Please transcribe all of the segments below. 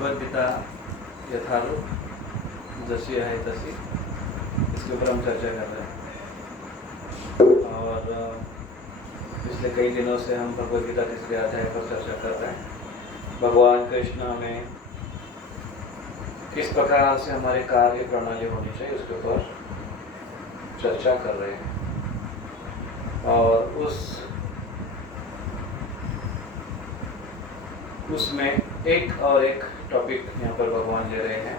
भगवद्गीता यथारूप जैसी है तैसी, इसके ऊपर हम चर्चा कर रहे हैं। और पिछले कई दिनों से हम भगवद्गीता तीसरे अध्याय पर चर्चा कर रहे हैं। भगवान कृष्ण हमें किस प्रकार से हमारे कार्य प्रणाली होनी चाहिए उसके ऊपर चर्चा कर रहे हैं। और उसमें एक और एक टॉपिक यहाँ पर भगवान ले रहे हैं,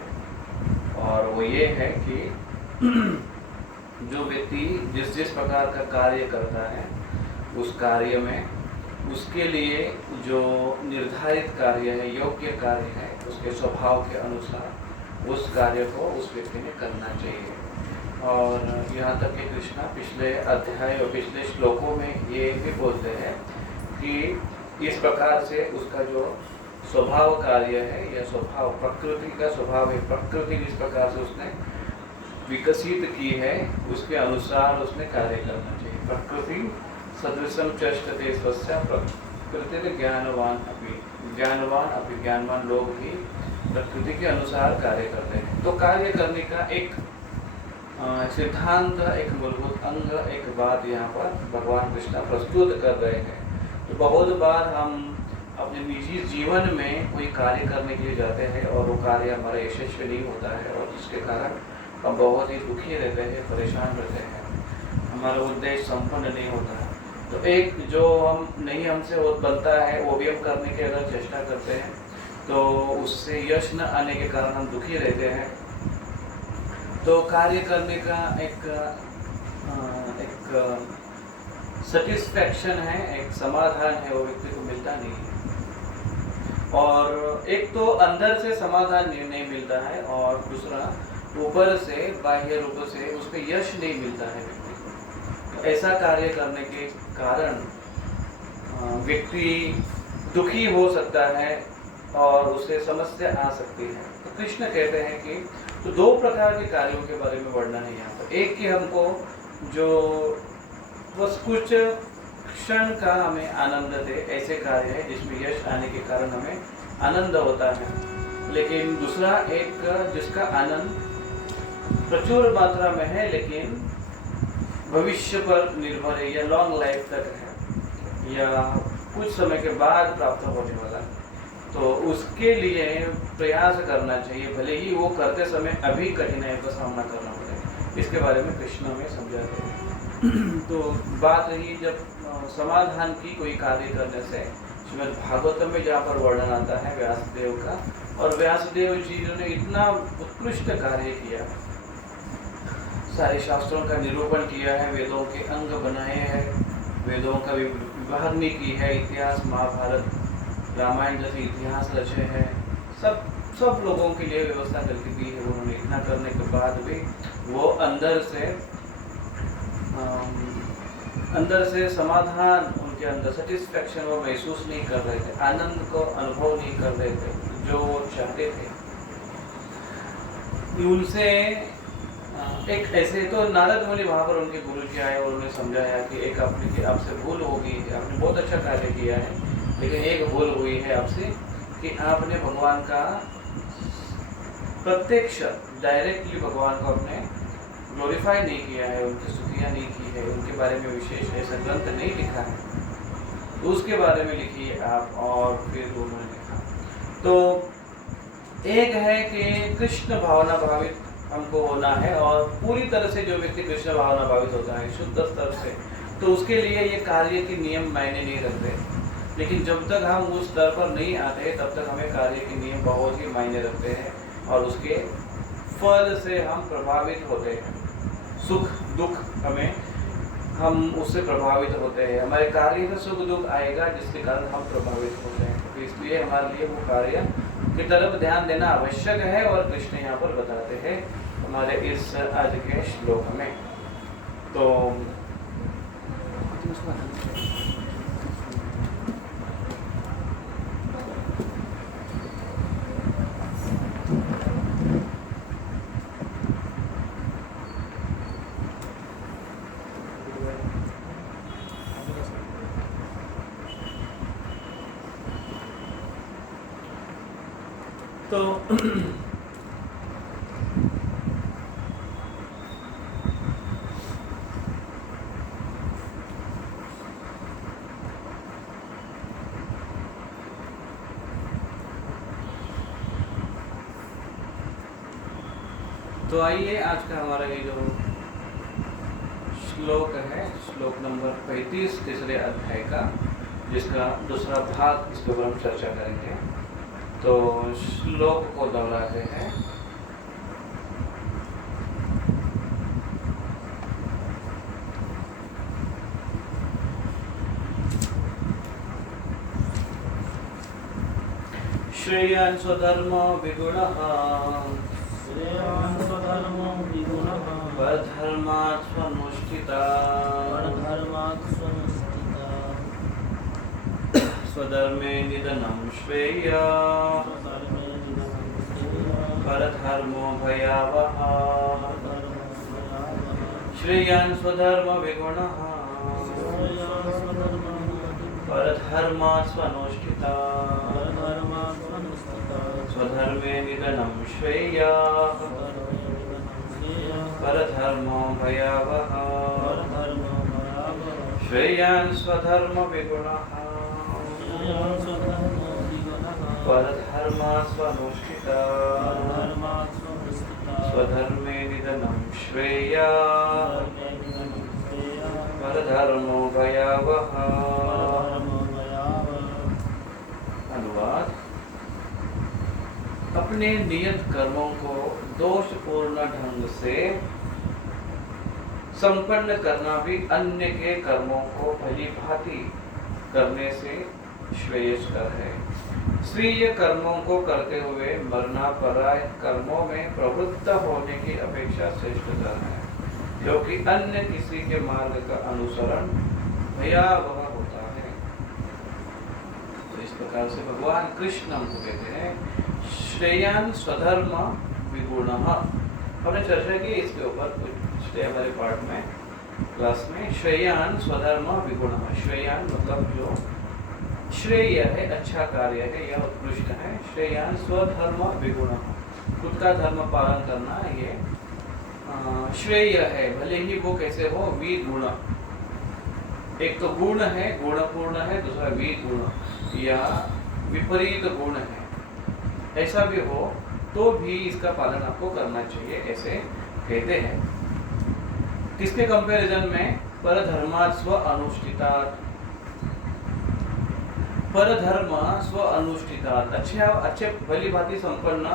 और वो ये है कि जो व्यक्ति जिस जिस प्रकार का कार्य करता है उस कार्य में उसके लिए जो निर्धारित कार्य है, योग्य कार्य है, उसके स्वभाव के अनुसार उस कार्य को उस व्यक्ति ने करना चाहिए। और यहाँ तक कि कृष्णा पिछले अध्याय और पिछले श्लोकों में ये भी बोलते हैं कि इस प्रकार से उसका जो स्वभाव कार्य है या स्वभाव प्रकृति का स्वभाव है, प्रकृति जिस प्रकार से उसने विकसित की है उसके अनुसार उसने कार्य करना चाहिए। प्रकृति सदृशम चष्टते स्वस्य प्रकृति ज्ञानवान लोग भी प्रकृति के अनुसार कार्य करते हैं। तो कार्य करने का एक सिद्धांत, एक मूलभूत अंग, एक बात यहाँ पर भगवान कृष्ण प्रस्तुत कर रहे हैं। तो बहुत बार हम अपने निजी जीवन में कोई कार्य करने के लिए जाते हैं और वो कार्य हमारा यशस्वी नहीं होता है, और जिसके कारण हम बहुत ही दुखी रहते हैं, परेशान रहते हैं, हमारा उद्देश्य संपन्न नहीं होता है। तो एक जो हमसे वो बनता है वो भी हम करने की अगर चेष्टा करते हैं तो उससे यश न आने के कारण हम दुखी रहते हैं। तो कार्य करने का एक सेटिस्फैक्शन है, एक समाधान है, वो व्यक्ति को मिलता नहीं है। और एक तो अंदर से समाधान नहीं मिलता है, और दूसरा ऊपर से बाह्य रूप से उसमें यश नहीं मिलता है व्यक्ति को। तो ऐसा कार्य करने के कारण व्यक्ति दुखी हो सकता है और उसे समस्या आ सकती है। तो कृष्ण कहते हैं कि तो दो प्रकार के कार्यों के बारे में वर्णन है यहाँ पर। एक कि हमको जो बस कुछ क्षण का हमें आनंद दे, ऐसे कार्य है जिसमें यश आने के कारण हमें आनंद होता है। लेकिन दूसरा एक जिसका आनंद प्रचुर मात्रा में है लेकिन भविष्य पर निर्भर है, या लॉन्ग लाइफ तक है, या कुछ समय के बाद प्राप्त होने वाला है। तो उसके लिए प्रयास करना चाहिए, भले ही वो करते समय अभी कठिनाई का सामना करना पड़े। इसके बारे में कृष्ण में समझाते हैं। तो बात रही जब समाधान की कोई कार्य करने से, श्रीमद् भागवतम में जहाँ पर वर्णन आता है व्यासदेव का, और व्यासदेव जी ने इतना उत्कृष्ट कार्य किया, सारे शास्त्रों का निरूपण किया है, वेदों के अंग बनाए हैं, वेदों का विभागनी की है, इतिहास महाभारत रामायण जैसे इतिहास रचे हैं, सब लोगों के लिए व्यवस्था करके दी है उन्होंने। इतना करने के बाद भी वो अंदर से समाधान, उनके अंदर सेटिस्फैक्शन वो महसूस नहीं कर रहे थे, आनंद को अनुभव नहीं कर रहे थे जो वो चाहते थे। उनसे एक ऐसे तो नारद मुनि वहाँ पर उनके गुरु जी आए और उन्हें समझाया कि एक आपसे भूल हो गई है, आपने बहुत अच्छा कार्य किया है, लेकिन एक भूल हुई है आपसे कि आपने भगवान का प्रत्यक्ष डायरेक्टली भगवान को आपने ग्लोरीफाई नहीं किया है, उनकी स्तुतियाँ नहीं की है, उनके बारे में विशेष ऐसा ग्रंथ नहीं लिखा है, तो उसके बारे में लिखिए आप। और फिर उन्होंने लिखा। तो एक है कि कृष्ण भावना भावित हमको होना है, और पूरी तरह से जो व्यक्ति कृष्ण भावना भावित होता है शुद्ध स्तर से, तो उसके लिए ये कार्य के नियम मायने नहीं रखते। लेकिन जब तक हम उस स्तर पर नहीं आते तब तक हमें कार्य के नियम बहुत ही मायने रखते हैं, और उसके फल से हम प्रभावित होते हैं। सुख दुख हम उससे प्रभावित होते हैं, हमारे कार्य में सुख दुख आएगा जिसके कारण हम प्रभावित होते हैं। तो इसलिए हमारे लिए वो कार्य की तरफ ध्यान देना आवश्यक है, और कृष्ण यहाँ पर बताते हैं हमारे इस आज के श्लोक में। तो तो तो आइए आज का हमारा ये जो श्लोक है, श्लोक नंबर 35 तीसरे अध्याय का, जिसका दूसरा भाग, इसके ऊपर हम चर्चा करेंगे। तो श्लोक को दोहराते हैं। श्रेयान् स्वधर्मो विगुणः परधर्मात् स्वधर्मे निधनं श्रेय परधर्मो भयावहः। श्रेयान् स्वधर्म विगुणः परधर्मात् स्वधर्मे निधनं श्रेय परधर्मो भयावहः। श्रेयान् स्वधर्म विगुणः परधर्मात् स्वधर्मे निधनं श्रेय परधर्मो भयावहः। अनुवाद: अपने नियत कर्मों को दोषपूर्ण ढंग से संपन्न करना भी अन्य के कर्मों को भली भांति करने से श्रेयस्कर है। स्वीय कर्मों को करते हुए मरना पराय कर्मों में प्रवृत्त होने की अपेक्षा श्रेष्ठतर है, क्योंकि अन्य किसी के मार्ग का अनुसरण भयावह होता है। तो इस प्रकार से भगवान कृष्ण हमको कहते हैं श्रेयान् स्वधर्म विगुणः। हमने चर्चा की इसके ऊपर कुछ पिछले हमारे पाठ में, क्लास में। श्रेयान् स्वधर्म विगुणः, श्रेयान् मतलब जो श्रेय है, अच्छा कार्य है, यह उत्कृष्ट है। श्रेयान् स्वधर्म विगुणः, खुद का धर्म पालन करना ये श्रेय है, भले ही वो कैसे हो, विगुण। एक तो गुण है, गुणपूर्ण है, दूसरा विगुण या विपरीत गुण है, ऐसा भी हो तो भी इसका पालन आपको करना चाहिए, ऐसे कहते हैं। किसके कंपैरिजन में? परधर्मात् स्व अनुष्ठितात्। परधर्म स्व अनुष्ठितात्, अच्छे भली भांति संपन्न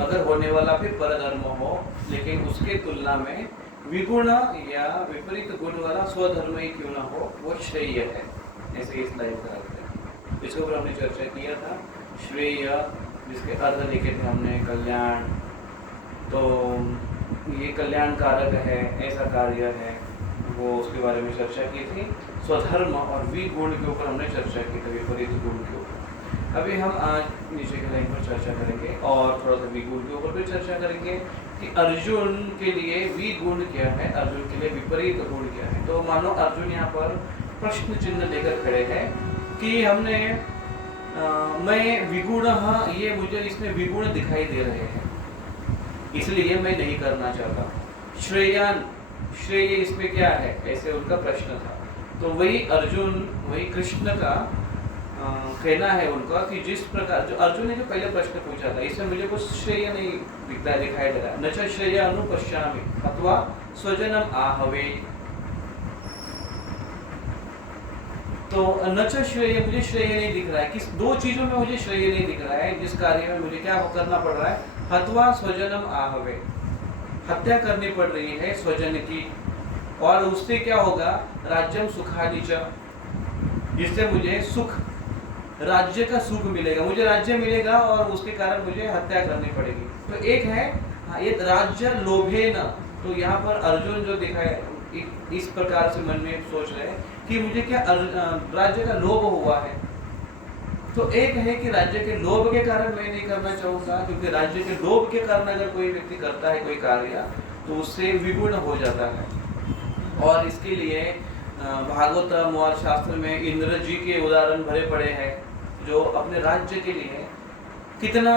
अगर होने वाला भी परधर्म हो, लेकिन उसके तुलना में विगुण या विपरीत गुण वाला स्वधर्म ही क्यों ना हो, वो श्रेय है, ऐसे इस लाइन का अर्थ है। इसके ऊपर हमने चर्चा किया था। श्रेय जिसके अर्थ लिखे थे हमने, कल्याण। तो ये कल्याण कारक है, ऐसा कार्य है, वो उसके बारे में चर्चा की थी। स्वधर्म और विगुण के ऊपर हमने चर्चा की थी, विपरीत गुण के ऊपर। अभी हम आज नीचे की लाइन पर चर्चा करेंगे और थोड़ा सा विगुण के ऊपर भी चर्चा करेंगे कि अर्जुन के लिए विगुण क्या है, अर्जुन के लिए विपरीत गुण क्या है। तो मानो अर्जुन यहाँ पर प्रश्न चिन्ह लेकर खड़े हैं कि हमने मैं विगुण, ये मुझे इसमें विगुण दिखाई दे रहे हैं, इसलिए मैं नहीं करना चाहता। श्रेयान, श्रेय इसमें क्या है, ऐसे उनका प्रश्न था। तो वही अर्जुन, वही कृष्ण का कहना है उनका कि जिस प्रकार जो अर्जुन ने जो पहले प्रश्न पूछा था, इसमें मुझे कुछ श्रेय नहीं दिखता, दिखाई दे रहा। न च श्रेय अनुपश्यामि अथवा स्वजनम आहवे। तो न च श्रेय, मुझे श्रेय नहीं दिख रहा है। किस दो चीजों में मुझे श्रेय नहीं दिख रहा है, जिस कार्य में मुझे क्या करना पड़ रहा है, हत्वा स्वजनम आहवे, हत्या करनी पड़ रही है स्वजन की, और उससे क्या होगा, राज्यम सुखादि च, जिससे मुझे सुख, राज्य का सुख मिलेगा, मुझे राज्य मिलेगा और उसके कारण मुझे हत्या करनी पड़ेगी। तो एक है ये राज्य लोभे न। तो यहाँ पर अर्जुन जो दिखाए इस प्रकार से मन में सोच रहे हैं कि मुझे क्या राज्य का लोभ हुआ है। तो एक है कि राज्य के लोभ के कारण मैं नहीं करना चाहूँगा, क्योंकि राज्य के लोभ के कारण अगर कोई व्यक्ति करता है कोई कार्य तो उससे विगुण हो जाता है। और इसके लिए भागवतम और शास्त्र में इंद्र जी के उदाहरण भरे पड़े हैं, जो अपने राज्य के लिए कितना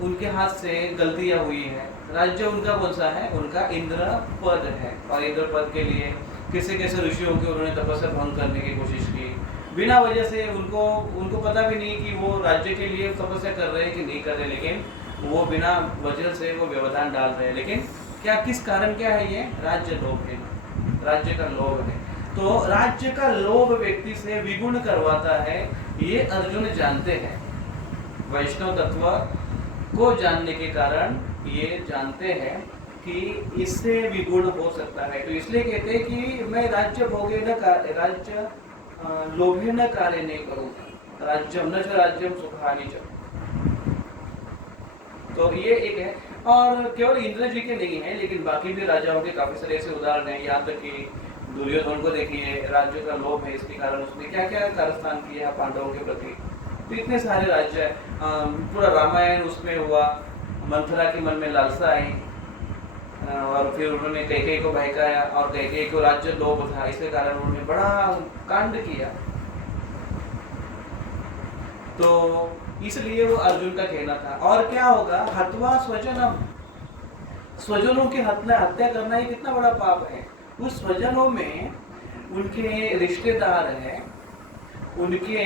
उनके हाथ से गलतियां हुई हैं। राज्य उनका कौन सा है? उनका इंद्र पद है, और इंद्र पद के लिए कैसे कैसे ऋषियों की उन्होंने तपस्या भंग करने की कोशिश की, बिना वजह से। उनको पता भी नहीं कि वो राज्य के लिए तपस्या कर रहे हैं कि नहीं कर रहे, लेकिन वो बिना वजह से वो व्यवधान डाल रहे हैं। लेकिन क्या, किस कारण क्या है? ये राज्य लोभ है, राज्य का लोभ है। तो राज्य का लोभ व्यक्ति से विगुण करवाता है, ये अर्जुन जानते हैं। वैष्णव तत्व को जानने के कारण ये जानते हैं कि इससे विगुण हो सकता है। तो इसलिए कहते हैं कि मैं राज्य भोगे न राज्य लोभे न कार्य नहीं करूँगा, राज्यम न च राज्यम सुखानि च। तो ये एक है। और केवल इंद्र जी के नहीं है, लेकिन बाकी भी राजाओं के काफी सारे ऐसे उदाहरण हैं। यहाँ तक कि दुर्योधन को देखिए, राज्य का लोभ है, इसके कारण उसने क्या क्या कारस्थान किया पांडवों के प्रति। तो इतने सारे राज्य है, पूरा रामायण उसमें हुआ। मंथरा के मन में लालसा आई, और फिर उन्होंने कैकेयी को बहकाया, और कैकेयी को राज्य लोभ था, इसके कारण उन्होंने बड़ा कांड किया। तो इसलिए वो अर्जुन का कहना था। और क्या होगा? हत्वा स्वजनम, स्वजनों की हत्या करना ये कितना बड़ा पाप है। उस स्वजनों में उनके रिश्तेदार हैं, उनके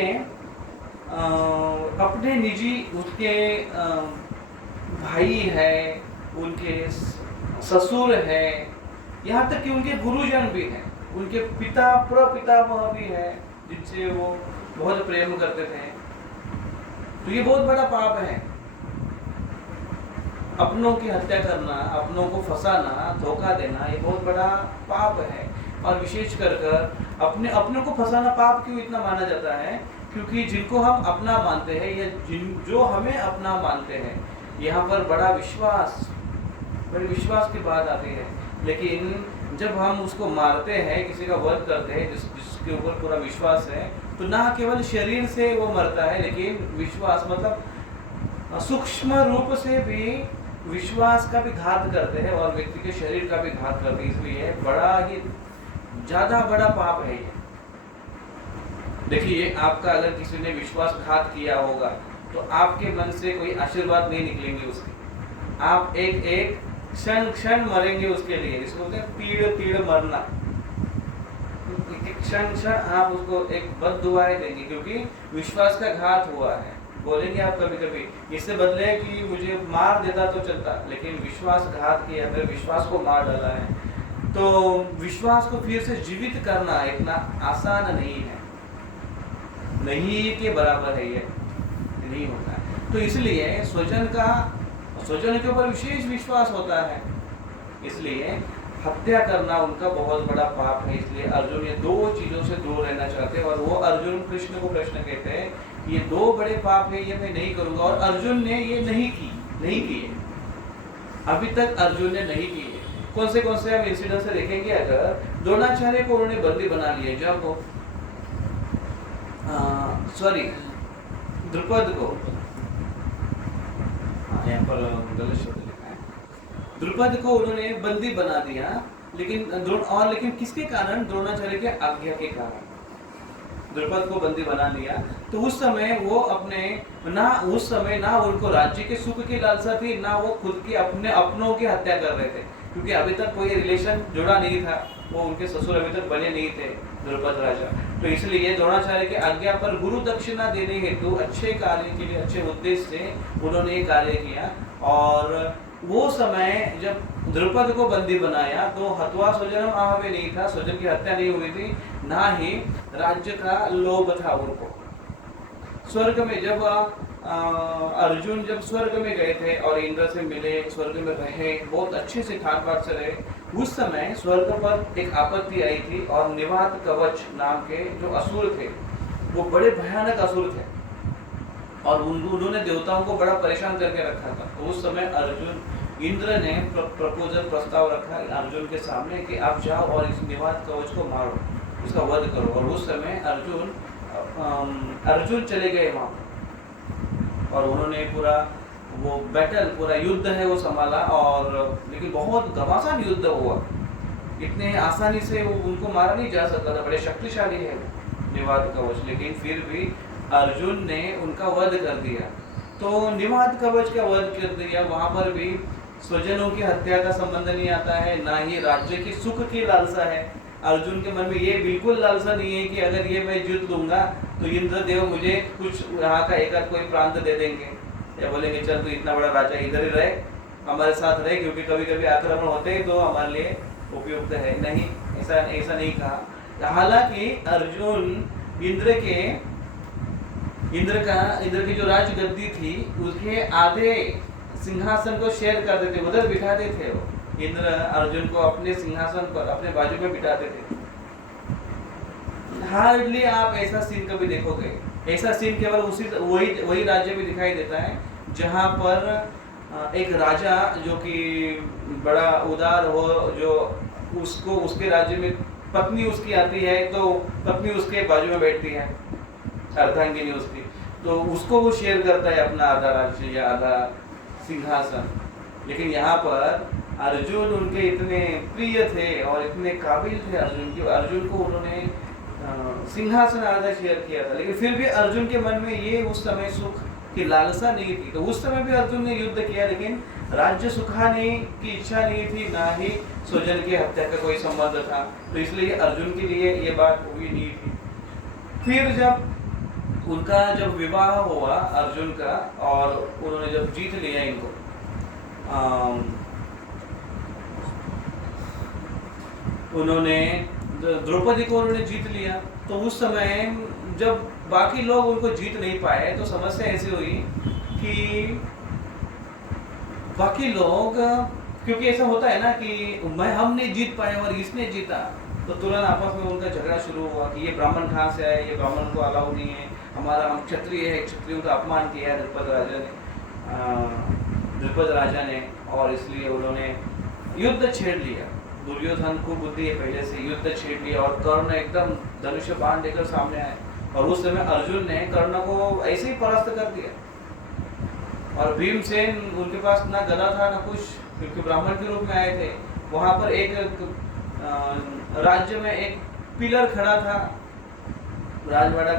अपने निजी, उसके भाई है, उनके ससुर है, यहाँ तक कि उनके गुरुजन भी हैं, उनके पिता प्रपितामह भी है, जिनसे वो बहुत प्रेम करते थे। तो ये बहुत बड़ा पाप है, अपनों की हत्या करना, अपनों को फंसाना, धोखा देना, ये बहुत बड़ा पाप है। और विशेष कर अपनों को फंसाना पाप क्यों इतना माना जाता है? क्योंकि जिनको हम अपना मानते हैं, या जो हमें अपना मानते हैं, यहाँ पर बड़ा विश्वास, बड़े विश्वास की बात आती है। लेकिन जब हम उसको मारते हैं, किसी का वध करते हैं जिसके ऊपर पूरा विश्वास है, तो ना केवल शरीर से वो मरता है, लेकिन विश्वास मतलब सूक्ष्म रूप से भी विश्वास का भी घात करते हैं, और व्यक्ति के शरीर का भी घात करते हैं। इसलिए बड़ा ही ज्यादा बड़ा पाप है ये। देखिए, आपका अगर किसी ने विश्वासघात किया होगा, तो आपके मन से कोई आशीर्वाद नहीं निकलेंगे उसके। आप एक एक क्षण मरेंगे उसके लिए। इसको बोलते हैं तीड़ तीड़ मरना। क्षण आप उसको एक बद्दुआएं देंगे, क्योंकि विश्वास का घात हुआ है। बोलेंगे आप कभी कभी, इससे बदले कि मुझे मार देता तो चलता, लेकिन विश्वासघात किया, मेरे विश्वास को मार डाला है। तो विश्वास को फिर से जीवित करना इतना आसान नहीं है, नहीं के बराबर है, ये नहीं होता है। तो इसलिए स्वजन के ऊपर विशेष विश्वास होता है, इसलिए हत्या करना उनका बहुत बड़ा पाप है। इसलिए अर्जुन ये दो चीजों से दूर रहना चाहते हैं, और वो अर्जुन कृष्ण को प्रश्न कहते हैं कि ये दो बड़े पाप है, ये मैं नहीं करूंगा। और अर्जुन ने ये नहीं किए, अभी तक अर्जुन ने नहीं किए। कौन से हम इंसिडेंट से देखेंगे। अगर द्रोणाचार्य को उन्होंने बंदी बना लिया, जब द्रुपद को, यहाँ पर गलत शब्द लिखा है, द्रुपद को उन्होंने बंदी बना दिया, लेकिन किसके कारण? द्रोणाचार्य के आज्ञा के कारण द्रुपद को बंदी बना लिया। तो उस समय वो ना उनको राज्य के सुख की लालसा थी, ना वो खुद के अपनों की हत्या कर रहे थे, क्योंकि अभी तक कोई रिलेशन जुड़ा नहीं था, वो उनके ससुर अभी तक बने नहीं थे द्रुपद राजा। तो इसलिए द्रोणाचार्य की आज्ञा पर गुरु दक्षिणा देने हेतु अच्छे कार्य के लिए, अच्छे उद्देश्य से उन्होंने ये कार्य किया। और वो समय जब द्रुपद को बंदी बनाया, तो हत्वा स्वजनम आहवे नहीं था, स्वजन की हत्या नहीं हुई थी, ना ही राज्य का लोभ था उनको। स्वर्ग में जब अर्जुन जब स्वर्ग में गए थे और इंद्र से मिले, स्वर्ग में रहे, बहुत अच्छे से ठाट बाट से रहे, उस समय स्वर्ग पर एक आपत्ति आई थी, और निवात कवच नाम के जो असुर थे, वो बड़े भयानक असुर थे, और उन्होंने देवताओं को बड़ा परेशान करके रखा था। तो उस समय इंद्र ने प्रस्ताव रखा अर्जुन के सामने कि आप जाओ और इस निवात कवच को मारो, उसका वध करो। और उस समय अर्जुन चले गए वहाँ, और उन्होंने पूरा वो बैटल, पूरा युद्ध है वो संभाला। और लेकिन बहुत घमासान युद्ध हुआ, इतने आसानी से वो उनको मारा नहीं जा सकता था, बड़े शक्तिशाली है निवात कवच, लेकिन फिर भी अर्जुन ने उनका वध कर दिया। तो निवात कवच का वध कर दिया, वहां पर भी स्वजनों की हत्या का संबंध नहीं आता है, ना ही राज्य की सुख की लालसा है। अर्जुन के मन में ये बिल्कुल लालसा नहीं है कि अगर ये मैं जीत लूंगा तो इंद्रदेव मुझे कुछ यहाँ का एक कोई प्रांत दे देंगे, या बोलेंगे चल तू इतना बड़ा राजा इधर ही रहे, हमारे साथ रहे, क्योंकि कभी कभी आक्रमण होते हैं तो हमारे लिए उपयुक्त है। नहीं, ऐसा ऐसा नहीं कहा। हालांकि अर्जुन इंद्र की जो राज गद्दी थी उसके आधे सिंहासन को शेयर कर देते, उधर बिठाते थे वो। इंद्र अर्जुन को अपने सिंहासन पर अपने बाजू में बिठाते थे। हार्डली आप ऐसा सीन कभी देखोगे। ऐसा सीन केवल वही राज्य में दिखाई देता है जहां पर एक राजा जो कि बड़ा उदार हो, जो उसको उसके राज्य में पत्नी उसकी आती है तो पत्नी उसके बाजू में बैठती है, अर्धांगिनी उसकी, तो उसको वो शेयर करता है अपना आधा राज्य या आधा सिंहासन। लेकिन यहाँ पर अर्जुन उनके इतने प्रिय थे और इतने काबिल थे अर्जुन को उन्होंने सिंहासन आधा शेयर किया था। लेकिन फिर भी अर्जुन के मन में ये उस समय सुख की लालसा नहीं थी, तो उस समय भी अर्जुन ने युद्ध किया, लेकिन राज्य सुखाने की इच्छा नहीं थी, ना ही स्वजन की हत्या का कोई संबंध था, तो इसलिए अर्जुन के लिए ये बात हुई नहीं थी। फिर जब उनका विवाह हुआ अर्जुन का, और उन्होंने जब जीत लिया इनको, उन्होंने द्रौपदी को उन्होंने जीत लिया, तो उस समय जब बाकी लोग उनको जीत नहीं पाए तो समस्या ऐसी हुई कि बाकी लोग, क्योंकि ऐसा होता है ना कि हम नहीं जीत पाए और इसने जीता, तो तुरंत आपस में उनका झगड़ा शुरू हुआ कि ये ब्राह्मण कहाँ से आए, ये ब्राह्मण को अलाउ नहीं है, हम क्षत्रिय है, क्षत्रियों का अपमान किया है द्रुपद राजा ने, और इसलिए उन्होंने युद्ध छेड़ लिया। दुर्योधन को बुद्धि है पहले से, युद्ध छेड़ लिया और कर्ण एकदम धनुष बाण लेकर सामने आए, और उस समय अर्जुन ने कर्ण को ऐसे ही परास्त कर दिया। और भीमसेन उनके पास ना गदा था ना कुछ, क्योंकि ब्राह्मण के रूप में आए थे। वहां पर एक राज्य में एक पिलर खड़ा था, राजवाड़ा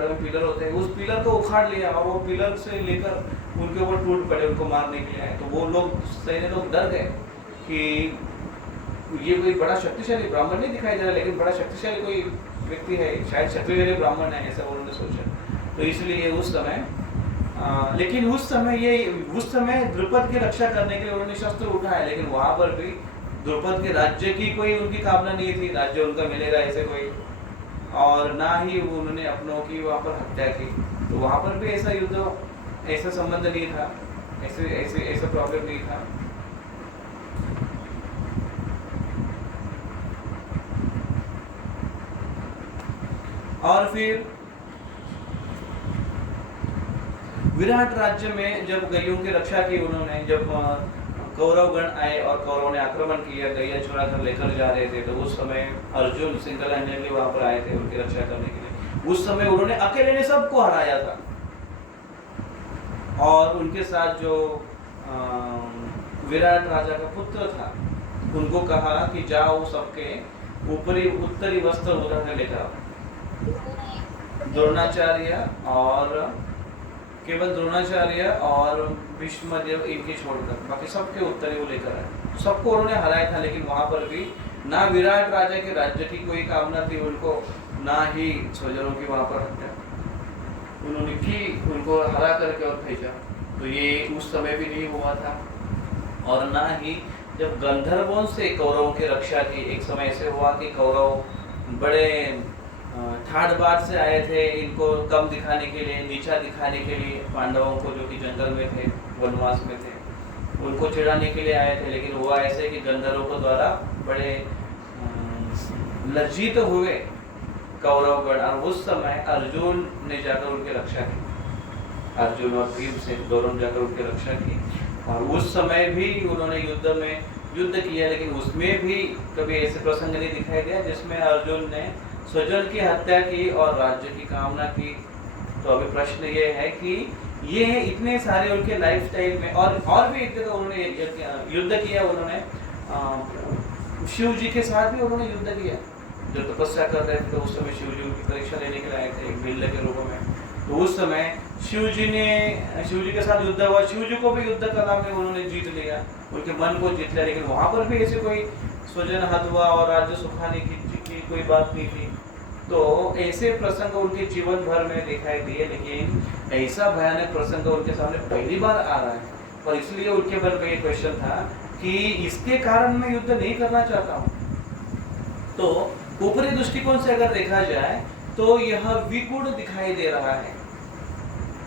में पिलर होते हैं, उस पिलर को उखाड़ लिया और वो पिलर से लेकर उनके ऊपर टूट पड़े, उनको मारने के लिए आए। तो वो लोग सैन्य लोग डर गए कि ये कोई बड़ा शक्तिशाली ब्राह्मण नहीं दिखाई दे रहा, लेकिन बड़ा शक्तिशाली कोई व्यक्ति है, शायद क्षत्रिय ब्राह्मण है, ऐसा उन्होंने सोचा। तो इसलिए उस समय लेकिन उस समय द्रुपद की रक्षा करने के लिए उन्होंने शस्त्र उठाया, लेकिन वहां पर भी द्रुपद के राज्य की कोई उनकी कामना नहीं थी, राज्य उनका मिलेगा ऐसे कोई, और ना ही उन्होंने अपनों की वहां पर हत्या की। तो वहां पर भी ऐसा युद्ध, ऐसा संबंध नहीं था, ऐसा प्रॉब्लम नहीं था। और फिर विराट राज्य में जब गैयों की रक्षा की उन्होंने, जब कौरवगण आए और कौरवों ने आक्रमण किया, गैया चुरा कर लेकर जा रहे थे, तो उस समय अर्जुन सिंगल हैंडेडली वहां पर आए थे उनकी रक्षा करने के लिए। उस समय उन्होंने अकेले ने सबको हराया था, और उनके साथ जो विराट राजा का पुत्र था उनको कहा कि जाओ सबके उत्तरी वस्त्र उधर लेकर आओ। केवल द्रोणाचार्य और भीष्मदेव इनके छोड़कर बाकी सबके उत्तरी वो लेकर आए। सबको उन्होंने हराया था, लेकिन वहां पर भी ना विराट राजा के राज्य की कोई कामना थी उनको, ना ही स्वजनों की वहां पर हत्या उन्होंने की, उनको हरा करके और भेजा। तो ये उस समय भी नहीं हुआ था। और ना ही जब गंधर्वों से कौरवों की रक्षा की, एक समय ऐसे हुआ कि कौरव बड़े ठाड़ बाट से आए थे, इनको कम दिखाने के लिए, नीचा दिखाने के लिए, पांडवों को जो कि जंगल में थे, वनवास में थे, उनको चिढ़ाने के लिए आए थे। लेकिन हुआ ऐसे कि गंधर्वों के द्वारा बड़े लज्जित हुए कौरवगण, और उस समय अर्जुन ने जाकर उनकी रक्षा की, अर्जुन और भीम से दोनों जाकर उनकी रक्षा की। और उस समय भी उन्होंने युद्ध किया, लेकिन उसमें भी कभी ऐसे प्रसंग नहीं दिखाई दिया जिसमें अर्जुन ने स्वजन की हत्या की और राज्य की कामना की। तो अभी प्रश्न ये है कि ये इतने सारे उनके लाइफस्टाइल में, और भी एक जगह उन्होंने युद्ध किया, उन्होंने शिव जी के साथ भी उन्होंने युद्ध किया। जब तपस्या कर रहे थे तो उस समय शिव जी उनकी परीक्षा लेने के लिए आए थे एक बिल्ल के रूप में। तो उस समय शिव जी के साथ युद्ध हुआ, शिव जी को भी युद्ध कला में उन्होंने जीत लिया, उनके मन को जीत लिया, लेकिन वहां पर भी ऐसे कोई स्वजन हत हुआ और राज्य सुखाने की कोई बात नहीं थी। तो ऐसे प्रसंग उनके जीवन भर में दिखाई दिए, लेकिन ऐसा भयानक प्रसंग उनके सामने पहली बार आ रहा है, और इसलिए उनके मन में ये क्वेश्चन था कि इसके कारण मैं युद्ध नहीं करना चाहता हूँ। तो ऊपरी दृष्टिकोण से अगर देखा जाए तो यह विगुण दिखाई दे रहा है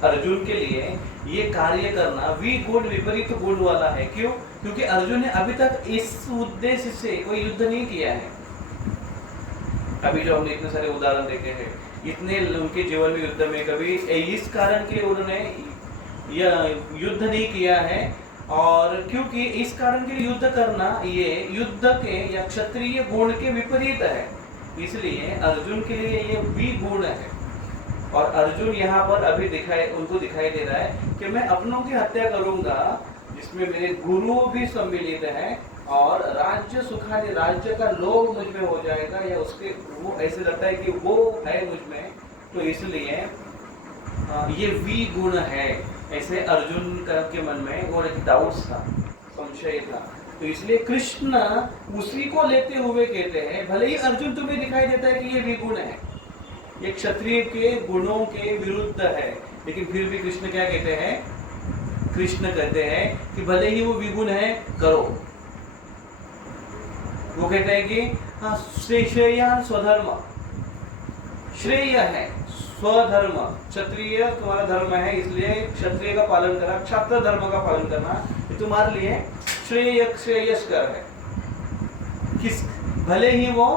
अर्जुन के लिए। ये कार्य करना विगुण, विपरीत गुण वाला है। क्यों? क्योंकि अर्जुन ने अभी तक इस उद्देश्य से कोई युद्ध नहीं किया है। अभी जो हमने इतने सारे उदाहरण देखे हैं, इतने उनके जीवन में युद्ध में कभी इस कारण के लिए उन्होंने युद्ध नहीं किया है। और क्योंकि इस कारण के लिए युद्ध करना ये युद्ध के या क्षत्रिय गुण के विपरीत है, इसलिए अर्जुन के लिए ये विगुण है। और अर्जुन यहाँ पर अभी उनको दिखाई दे रहा है कि मैं अपनों की हत्या करूंगा, जिसमें मेरे गुरु भी सम्मिलित है, और राज्य सुखाने, राज्य का लोभ मुझ में हो जाएगा, या उसके वो ऐसे लगता है कि वो है मुझ में, तो इसलिए ये विगुण है। ऐसे अर्जुन के मन में वो एक डाउट था, संशय था। तो इसलिए कृष्ण उसी को लेते हुए कहते हैं, भले ही अर्जुन तुम्हें दिखाई देता है कि ये विगुण है, ये क्षत्रिय के गुणों के विरुद्ध है, लेकिन फिर भी कृष्ण क्या कहते हैं? कृष्ण कहते हैं कि भले ही वो विगुण है, करो। वो कहते हैं कि हाँ, श्रेय स्वधर्म, श्रेय है स्वधर्म, क्षत्रिय तुम्हारा धर्म है, इसलिए क्षत्रिय का पालन करना, क्षत्र धर्म का पालन करना ये तुम्हारे लिए श्रेयस्कर है। किस भले ही वो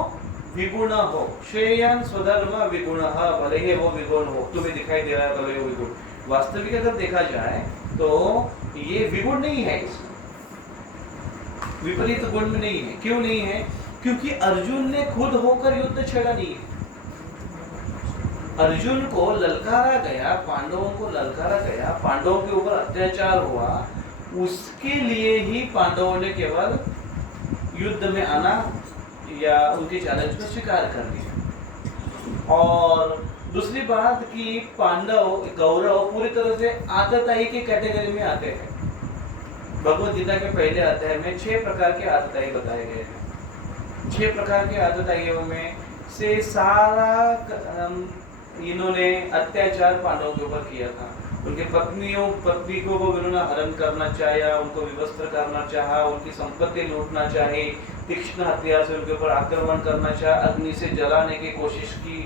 विगुण हो, श्रेयन स्वधर्म विगुण, भले ही वो विगुण हो, तुम्हें दिखाई दे रहा है भले वो विगुण, वास्तविक अगर देखा जाए तो ये विगुण नहीं है, विपरीत गुण में नहीं है। क्यों नहीं है? क्योंकि अर्जुन ने खुद होकर युद्ध छेड़ा नहीं है। अर्जुन को ललकारा गया, पांडवों को ललकारा गया, पांडवों के ऊपर अत्याचार हुआ, उसके लिए ही पांडवों ने केवल युद्ध में आना या उनके चैलेंज को स्वीकार कर लिया। और दूसरी बात कि पांडव कौरव पूरी तरह से आतताई की कैटेगरी में आते हैं। भगवद गीता के पहले अध्याय में 6 प्रकार के आतताई बताए गए हैं। 6 प्रकार के आतताइयों में से सारा इन्होंने अत्याचार पांडवों के ऊपर किया था। उनके पत्नी को उन्होंने हरण करना चाहा, उनको विवस्त्र करना चाहा, उनकी संपत्ति लूटना चाहे, तीक्ष्ण हथियार से उनके ऊपर आक्रमण करना चाहा, अग्नि से जलाने की कोशिश की,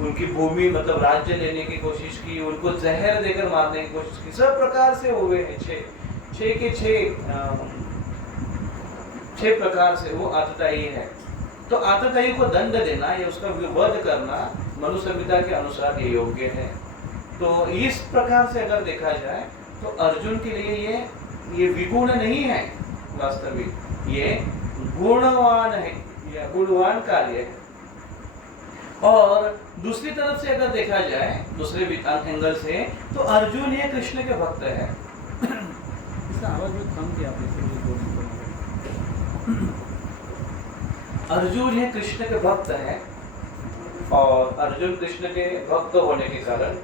उनकी भूमि मतलब राज्य लेने की कोशिश की, उनको जहर देकर मारने की कोशिश की। सब प्रकार से हुए हैं। 6 प्रकार से वो आतताई है। तो आतताई को दंड देना या उसका वध करना मनु संहिता के अनुसार ये योग्य है। तो इस प्रकार से अगर देखा जाए तो अर्जुन के लिए ये विगुण नहीं है, वास्तविक ये गुणवान है या गुणवान कार्य है। और दूसरी तरफ से अगर देखा जाए दूसरे एंगल से तो अर्जुन ये कृष्ण के भक्त है। आवाज में कम किया अर्जुन ये कृष्ण के भक्त है, और अर्जुन कृष्ण के भक्त होने के कारण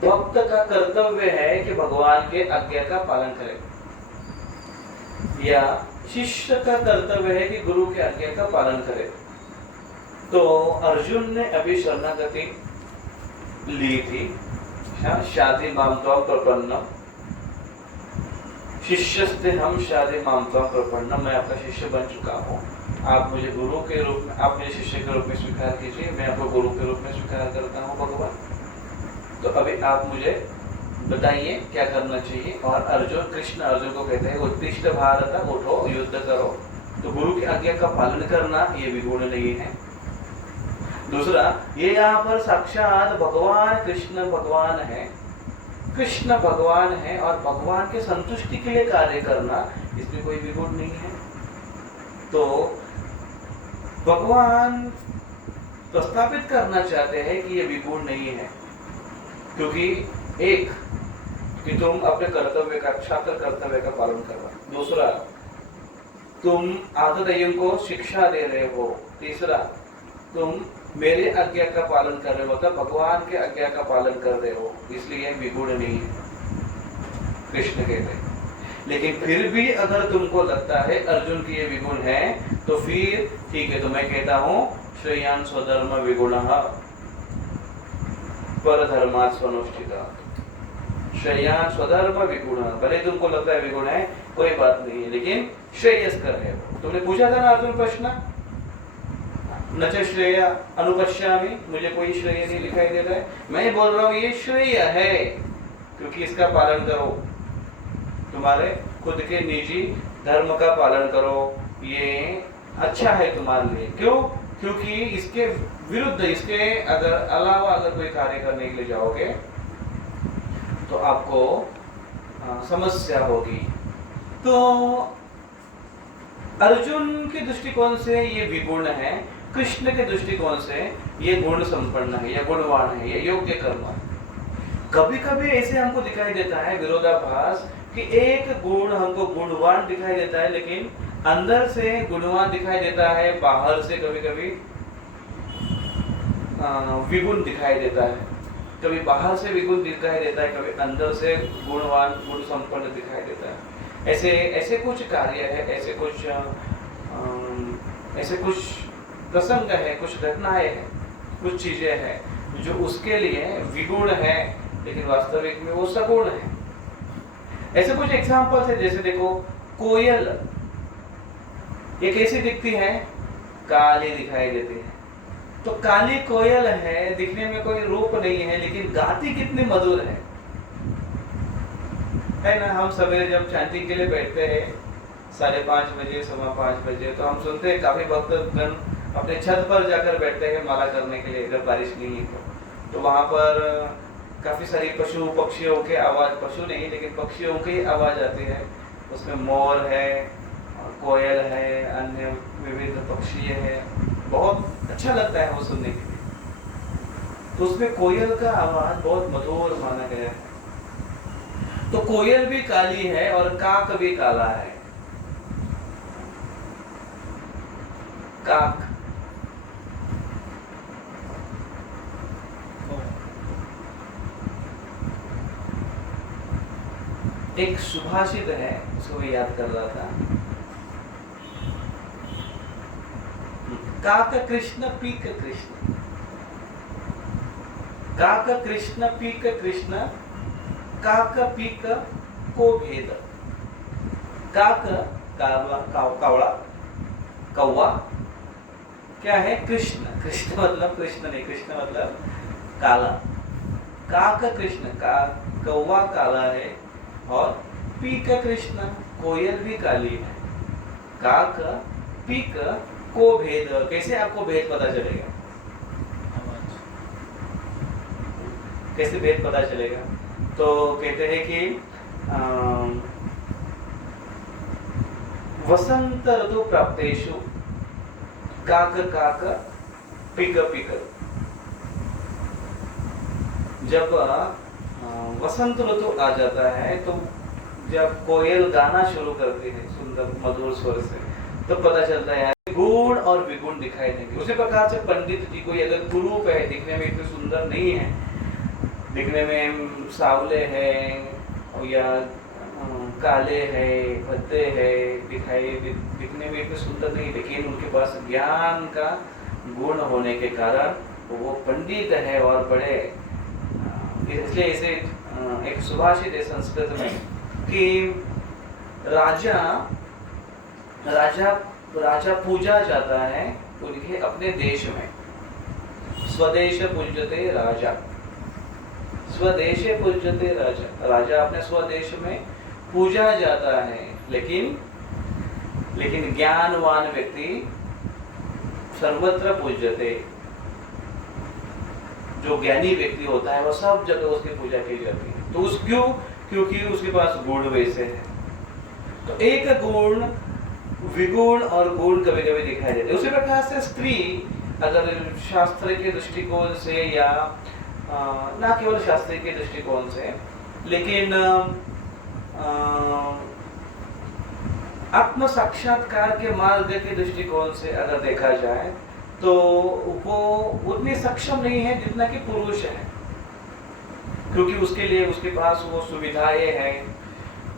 भक्त का कर्तव्य है कि भगवान के आज्ञा का पालन करे, या शिष्य का कर्तव्य है कि गुरु के आज्ञा का पालन करे। तो अर्जुन ने अभी शरणागति ली थी, शादी माम त्वां प्रपन्नम, शिष्यस्ते हम शादी माम त्वां प्रपन्नम, मैं आपका शिष्य बन चुका हूँ, आप मुझे गुरु के रूप में, आप मेरे शिष्य के रूप में स्वीकार कीजिए, मैं आपको गुरु के रूप में स्वीकार करता हूँ भगवान। तो अभी आप मुझे बताइए क्या करना चाहिए। और कृष्ण अर्जुन को कहते हैं उत्तिष्ठ भारत, उठो युद्ध करो। तो गुरु की आज्ञा का पालन करना ये विगुण नहीं है। दूसरा, ये यहाँ पर साक्षात भगवान कृष्ण भगवान है, कृष्ण भगवान है, और भगवान के संतुष्टि के लिए कार्य करना इसमें कोई विगुण नहीं है। तो भगवान प्रस्तावित करना चाहते हैं कि ये विगुण नहीं है, क्योंकि एक कि तुम अपने कर्तव्य का, छात्र कर्तव्य का पालन कर रहे हो। दूसरा, तुम आतताइयों को शिक्षा दे रहे हो। तीसरा, तुम मेरे आज्ञा का पालन कर रहे हो, मतलब भगवान के आज्ञा का पालन कर रहे हो, इसलिए विगुण नहीं है, कृष्ण कहते हैं। लेकिन फिर भी अगर तुमको लगता है अर्जुन की ये विगुण है, तो फिर ठीक है, तो मैं कहता हूँ श्रेयान स्वधर्म विगुणः परधर्मात् स्वनुष्ठितात्। श्रेयान स्वधर्म विगुण, भले तुमको लगता है विगुण है, कोई बात नहीं है, लेकिन श्रेयस्कर है वो। तुमने पूछा था ना अर्जुन प्रश्न, न च श्रेय अनुपश्यामि, मुझे कोई श्रेय नहीं दिखाई दे रहा है। मैं बोल रहा हूँ ये श्रेय है, क्योंकि इसका पालन करो, तुम्हारे खुद के निजी धर्म का पालन करो, ये अच्छा है तुम्हारे लिए। क्यों? क्योंकि इसके विरुद्ध, इसके अगर अलावा अगर कोई कार्य करने के लिए जाओगे तो आपको समस्या होगी। तो अर्जुन के दृष्टिकोण से ये विगुण है, कृष्ण के दृष्टिकोण से ये गुण संपन्न है, या गुणवान है, ये योग्य कर्म है। कभी कभी ऐसे हमको दिखाई देता है विरोधाभास कि एक गुण हमको गुणवान दिखाई देता है, लेकिन अंदर से गुणवान दिखाई देता है, बाहर से कभी कभी विगुण दिखाई देता है। कभी बाहर से विगुण दिखाई देता है, कभी अंदर से गुणवान गुण संपन्न दिखाई देता है। ऐसे ऐसे कुछ कार्य है, ऐसे कुछ प्रसंग है, कुछ घटनाएं हैं, कुछ चीजें हैं जो उसके लिए विगुण है, लेकिन वास्तविक में वो सगुण है। ऐसे कुछ एग्जाम्पल्स है, जैसे देखो कोयल, ये कैसी दिखती है? काली दिखाई देती है। तो काली कोयल है, दिखने में कोई रूप नहीं है, लेकिन गाती कितनी मधुर है ना। हम सवेरे जब चैंटिंग के लिए बैठते हैं 5:30 बजे, 5:15 बजे, तो हम सुनते हैं काफी भक्तगण अपने छत पर जाकर बैठते हैं माला करने के लिए, अगर बारिश नहीं है तो वहां पर काफी सारी पशु पक्षियों के आवाज, पशु नहीं लेकिन पक्षियों की आवाज आती है। उसमें मोर है, कोयल है, अन्य विविध पक्षी है, बहुत अच्छा लगता है वो सुनने के लिए। तो उसमें कोयल का आवाज बहुत मधुर माना गया है। तो कोयल भी काली है और काक भी काला है। काक एक सुभाषित है, उसको मैं याद कर रहा था। काक कृष्ण पीक कृष्ण, काक कृष्ण पीक कृष्ण, काक पीक को भेद। काक कावड़ा, कौवा क्या है? कृष्ण। कृष्ण मतलब कृष्ण नहीं, कृष्ण मतलब काला। काक कृष्ण, का कौवा काला है, और पीक कृष्ण, कोयल भी काली है। काक पीक को भेद, कैसे आपको भेद पता चलेगा? कैसे भेद पता चलेगा? तो कहते हैं कि वसंत ऋतु प्राप्तेषु काक काक पिक पिक। जब वसंत ऋतु आ जाता है तो जब कोयल गाना शुरू करती है सुंदर मधुर स्वर से, तो पता चलता है गुण और विगुण दिखाई देंगे। उसी प्रकार से पंडित जी कोई अगर कुरूप है, दिखने में इतने सुंदर नहीं है, दिखने में सावले है या काले है, भद्दे है, दिखने में इतने सुंदर नहीं, लेकिन उनके पास ज्ञान का गुण होने के कारण वो पंडित है और बड़े। इसलिए इसे एक सुभाषित है संस्कृत में कि राजा राजा राजा पूजा जाता है उनके अपने देश में। स्वदेश पूज्यते राजा, स्वदेशे पूज्यते राजा। राजा अपने स्वदेश में पूजा जाता है, लेकिन ज्ञानवान व्यक्ति सर्वत्र पूज्यते। जो ज्ञानी व्यक्ति होता है वो सब जगह उसकी पूजा की जाती है। तो क्योंकि उसके पास गुण वैसे है। तो एक गुण, विगुण और गुण कभी कभी दिखाई देते हैं। उसी प्रकार से स्त्री अगर शास्त्र के दृष्टिकोण से या ना केवल शास्त्र के दृष्टिकोण से, लेकिन आत्म साक्षात्कार के मार्ग के दृष्टिकोण से अगर देखा जाए तो वो उतनी सक्षम नहीं है जितना कि पुरुष है, क्योंकि उसके लिए उसके पास वो सुविधाएं हैं,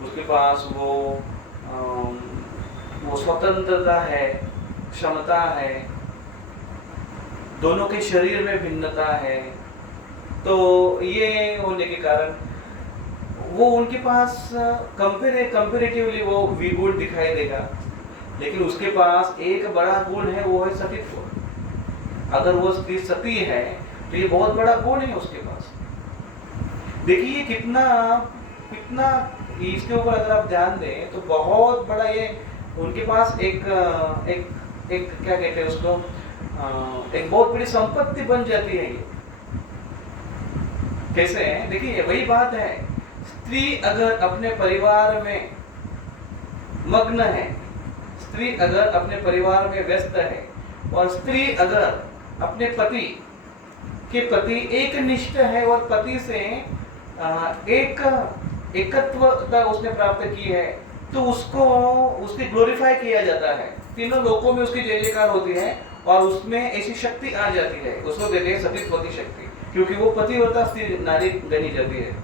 उसके पास वो स्वतंत्रता है, क्षमता है, दोनों के शरीर में भिन्नता है। तो ये होने के कारण वो उनके पास कंपेरेटिवली वो विगुण दिखाई देगा, लेकिन उसके पास एक बड़ा गुण है, वो है सतीत्व। अगर वो स्त्री सती है तो ये बहुत बड़ा गुण है उसके पास। देखिए कितना कितना इसके ऊपर अगर आप ध्यान दें तो बहुत बड़ा ये उनके पास एक क्या कहते हैं उसको, एक बहुत बड़ी संपत्ति बन जाती है ये। कैसे है? देखिए वही बात है, स्त्री अगर अपने परिवार में मग्न है, स्त्री अगर अपने परिवार में व्यस्त है, और स्त्री अगर अपने पति के प्रति एक निष्ठ है और पति से एकत्वता उसने प्राप्त की है, तो उसको उसकी ग्लोरीफाई किया जाता है, तीनों लोकों में उसकी जय जयकार होती है और उसमें ऐसी शक्ति आ जाती है, उसको देते हैं सतीत्व की शक्ति, क्योंकि वो पतिव्रता स्त्री नारी गणी जाती है।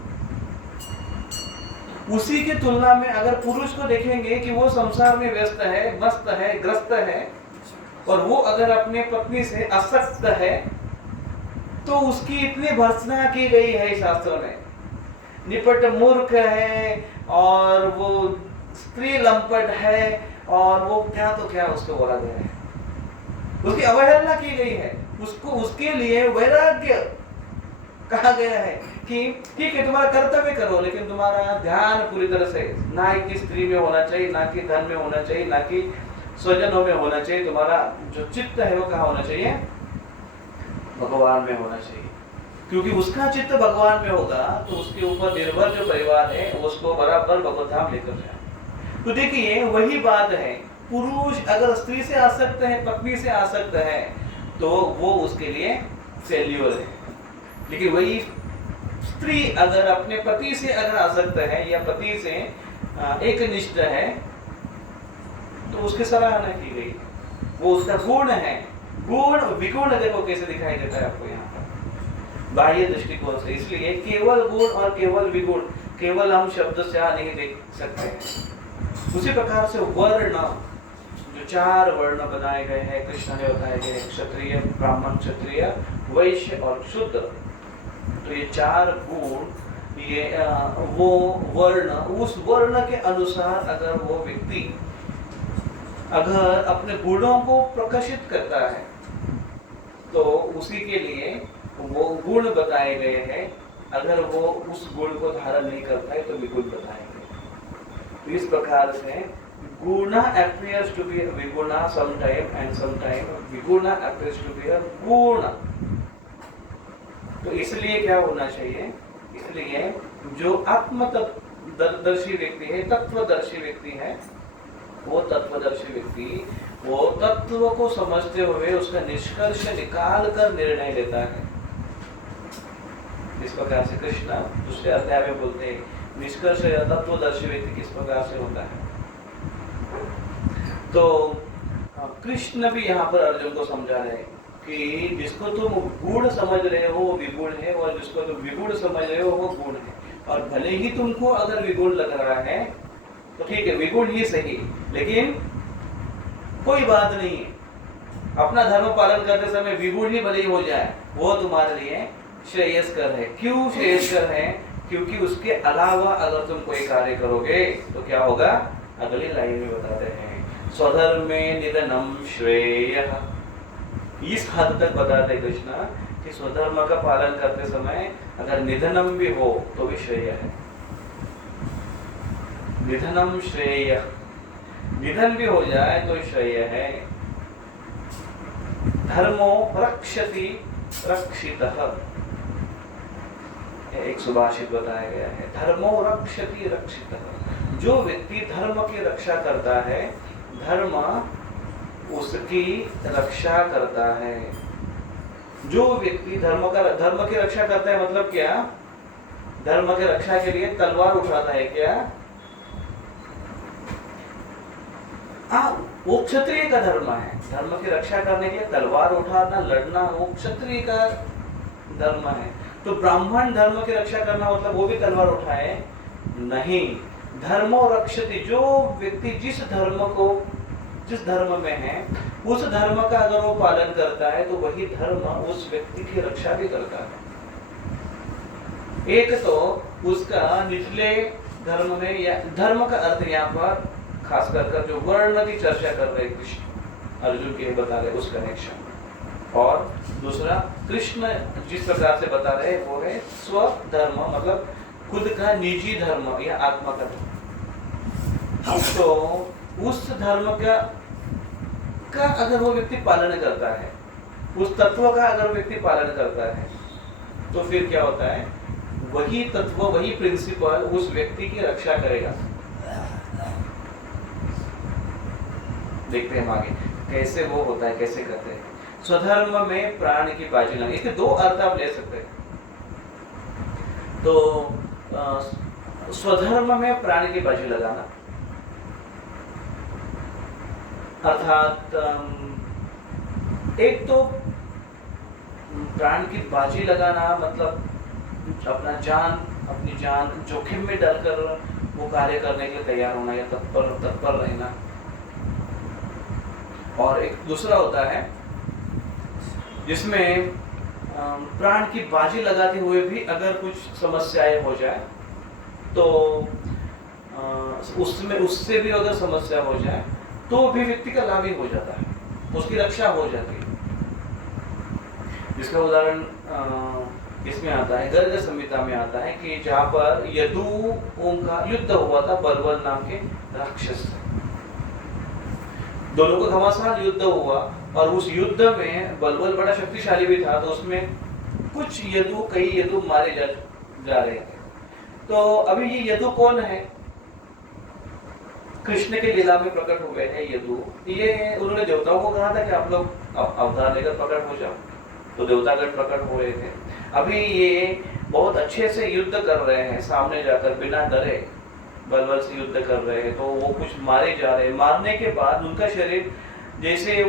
उसी की तुलना में अगर पुरुष को देखेंगे कि वो संसार में व्यस्त है, मस्त है, ग्रस्त है, और वो अगर अपने पत्नी से आसक्त है, तो उसकी इतनी भर्त्सना की गई है शास्त्रों में, निपट मूर्ख है, और वो स्त्री लंपट है, और वो क्या तो क्या उसको बोला गया है, उसकी अवहेलना की गई है, उसको उसके लिए वैराग्य कहा गया है कि ठीक है तुम्हारा कर्तव्य करो, लेकिन तुम्हारा ध्यान पूरी तरह से ना कि स्त्री में होना चाहिए, ना कि धन में होना चाहिए, ना कि स्वजनों में होना चाहिए, तुम्हारा जो चित्त है वो कहाँ होना चाहिए? भगवान में होना चाहिए, क्योंकि उसका चित्त भगवान में होगा तो उसके ऊपर निर्भर जो परिवार है उसको बराबर भगवत धाम लेकर जाए। तो देखिए वही बात है, पुरुष अगर स्त्री से आसक्त है, पत्नी से आसक्त है, तो वो उसके लिए फेल्यूर है, लेकिन वही स्त्री अगर अपने पति से अगर आसक्त है या पति से एक निष्ठ है, तो उसकी सराहना की गई, वो उसका गुण है। गुण विगुण देखो कैसे दिखाई देता है आपको यहाँ पर बाह्य दृष्टिकोण से, इसलिए केवल गुण और केवल विगुण केवल हम शब्द से नहीं देख सकते हैं। उसी प्रकार से वर्ण, जो 4 वर्ण बनाए गए हैं कृष्ण ने बताए गए, क्षत्रिय, ब्राह्मण, क्षत्रिय, वैश्य और शूद्र, तो ये 4 गुण, ये वो वर्ण, उस वर्ण के अनुसार अगर वो व्यक्ति अगर अपने गुणों को प्रकाशित करता है, तो उसी के लिए वो गुण बताए गए हैं। अगर वो उस गुण को धारण नहीं करता है तो विगुण बताए गए। तो इस प्रकार से गुण appears to be a viguna sometime and sometime viguna appears to be a गुण। तो इसलिए क्या होना चाहिए? इसलिए जो आत्मदर्शी व्यक्ति है, तत्वदर्शी व्यक्ति है, वो तत्वदर्शी व्यक्ति वो तत्व को समझते हुए उसका निष्कर्ष निकाल कर निर्णय लेता है। इस प्रकार से कृष्ण दूसरे अध्याय में बोलते हैं निष्कर्ष तत्वदर्शी व्यक्ति किस प्रकार से होता है। तो कृष्ण भी यहाँ पर अर्जुन को समझा रहे हैं कि जिसको तुम गुण समझ रहे हो वो विगुण है, और जिसको तुम विगुण समझ रहे हो वो गुण है। और भले ही तुमको अगर विगुण लग रहा है तो ठीक है, विगुण ही सही, लेकिन कोई बात नहीं है, अपना धर्म पालन करते समय विगुण ही भले ही हो जाए, वो तुम्हारे लिए श्रेयस्कर है। क्यों श्रेयस्कर है? क्योंकि उसके अलावा अगर तुम कोई कार्य करोगे तो क्या होगा? अगली लाइन में बताते हैं स्वधर्मे निधनम श्रेयः। इस हद तक बताते कृष्ण कि स्वधर्म का पालन करते समय अगर निधनम भी हो तो भी श्रेय है। निधनम श्रेय, निधन भी हो जाए तो श्रेय है। धर्मो रक्षति रक्षितः, एक सुभाषित बताया गया है, धर्मो रक्षति रक्षितः। जो व्यक्ति धर्म की रक्षा करता है, धर्म उसकी रक्षा करता है। जो व्यक्ति धर्म की रक्षा करता है मतलब क्या? धर्म की रक्षा के लिए तलवार उठाता है क्या? वो क्षत्रिय का धर्म है। धर्म की रक्षा करने के लिए तलवार उठाना, लड़ना, वो क्षत्रिय का धर्म है। तो ब्राह्मण धर्म की रक्षा करना मतलब वो भी तलवार उठाए? नहीं। धर्मो रक्षति, जो व्यक्ति जिस धर्म में है उस धर्म का अगर वो पालन करता है तो वही धर्म उस व्यक्ति की रक्षा भी करता है। एक तो उसका निचले धर्म में, या धर्म का अर्थ यहाँ पर खास कर जो वर्ण की चर्चा कर रहे कृष्ण अर्जुन के बता रहे उस कनेक्शन, और दूसरा कृष्ण जिस प्रकार से बता रहे वो है स्वधर्म, मतलब खुद का निजी धर्म या आत्मा का धर्म। तो उस धर्म का अगर वो व्यक्ति पालन करता है, उस तत्व का अगर व्यक्ति पालन करता है, तो फिर क्या होता है, वही तत्व, वही प्रिंसिपल उस व्यक्ति की रक्षा करेगा। देखते हैं आगे कैसे वो होता है, कैसे करते हैं। स्वधर्म में प्राण की बाजी लगाना, इसके दो अर्थ आप ले सकते हैं। तो स्वधर्म में प्राण की बाजी लगाना अर्थात एक तो प्राण की बाजी लगाना मतलब अपनी जान जोखिम में डालकर वो कार्य करने के लिए तैयार होना या तत्पर रहना। और एक दूसरा होता है जिसमें प्राण की बाजी लगाते हुए भी अगर कुछ समस्याएं हो जाए तो उससे भी अगर समस्या हो जाए तो भी व्यक्ति का लाभ ही हो जाता है, उसकी रक्षा हो जाती है। जिसका उदाहरण इसमें आता है, गर्ग संहिता में आता है कि जहाँ पर यदुओं का युद्ध हुआ था बलवल नाम के राक्षस से। दोनों का घमासान युद्ध हुआ और उस युद्ध में बलवल बड़ा शक्तिशाली भी था, तो उसमें कई यदु मारे जा रहे थे। तो अभी ये यदु कौन है? कृष्ण के लीला में प्रकट हुए हैं यदु। ये उन्होंने देवताओं को कहा था कि आप लोग अवतार लेकर प्रकट हो जाओ, तो देवतागण प्रकट हो रहे थे। अभी ये बहुत अच्छे से युद्ध कर रहे हैं, सामने जाकर बिना डरे बलबल से युद्ध कर रहे हैं। तो वो कुछ मारे जा रहे हैं, मारने के बाद उनका शरीर जैसे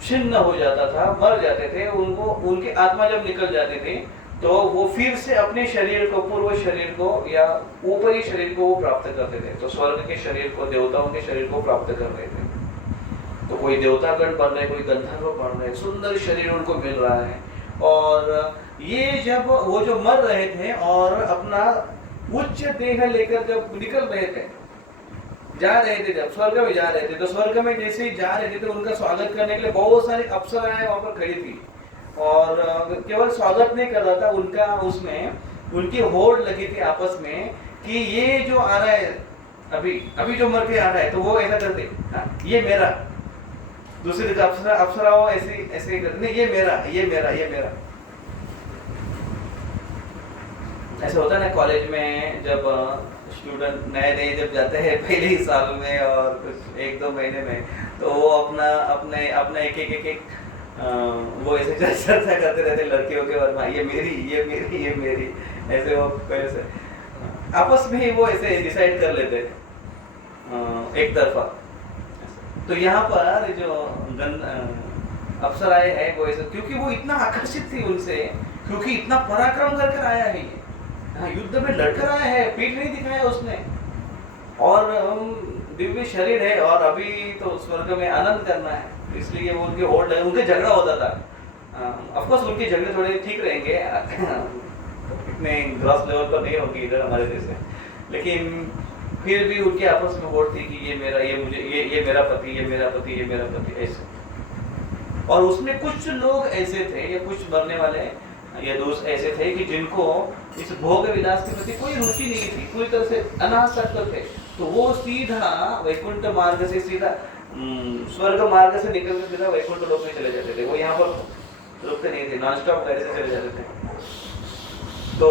छिन्न हो जाता था, मर जाते थे, उनकी आत्मा जब निकल जाती थी तो वो फिर से अपने शरीर को, पूर्व शरीर को या ऊपरी शरीर को वो प्राप्त करते थे। तो स्वर्ग के शरीर को, देवताओं के शरीर को प्राप्त कर रहे थे। तो कोई देवतागण बन रहे, कोई गंधर्व बन रहे, सुंदर शरीर उनको मिल रहा है। और ये जब वो जो मर रहे थे और अपना उच्च देह लेकर जब निकल रहे थे, जा रहे थे, जब स्वर्ग में जा रहे थे, तो स्वर्ग में जैसे ही जा रहे थे तो उनका स्वागत करने के लिए बहुत सारी अप्सराएं वहां पर खड़ी थी। और केवल स्वागत नहीं कर रहा था उनका, उसमें उनकी होड़ लगी थी आपस में कि ये जो आ रहा है अभी जो मर के आ रहा है, तो वो ऐसा करते, ये मेरा। दूसरी अप्सराओं ऐसे करते, नहीं ये मेरा। ऐसा होता है ना कॉलेज में, जब स्टूडेंट नए जब जाते हैं पहले ही साल में और कुछ 1-2 महीने में, तो वो अपना एक वो ऐसे चर्चा करते रहते लड़कियों के बारे में, ये मेरी ऐसे वो पहले से आपस में ही वो ऐसे डिसाइड कर लेते एक तरफा। तो यहाँ पर जो अप्सराएं हैं वो ऐसे, क्योंकि वो इतना आकर्षित थी उनसे, क्योंकि इतना पराक्रम करके आया है ये, युद्ध में लड़कर आया है, पीठ नहीं दिखाया उसने, और दिव्य शरीर है और अभी तो स्वर्ग में आनंद करना है, इसलिए वो उनके होड़ लगे, उनके झगड़ा होता था। ऑफ कोर्स उनके झगड़े थोड़े ठीक रहेंगे, इतने ग्रॉस लेवल पर नहीं होगी इधर हमारे देश में, लेकिन फिर भी उनके आपस में होड़ थी कि ये मेरा पति ऐसे। और उसमें कुछ लोग ऐसे थे, या कुछ मरने वाले या दोस्त ऐसे थे कि जिनको इस भोग विलास के प्रति कोई रुचि नहीं थी, पूरी तरह से अनासक्त थे। तो वो सीधा वैकुंठ मार्ग से, सीधा स्वर्ग मार्ग से निकल कर सीधा वैकुंठ लोक में चले जाते थे। वो यहाँ पर रुकते नहीं थे, नॉन स्टॉप गाड़ी से चले जाते थे। तो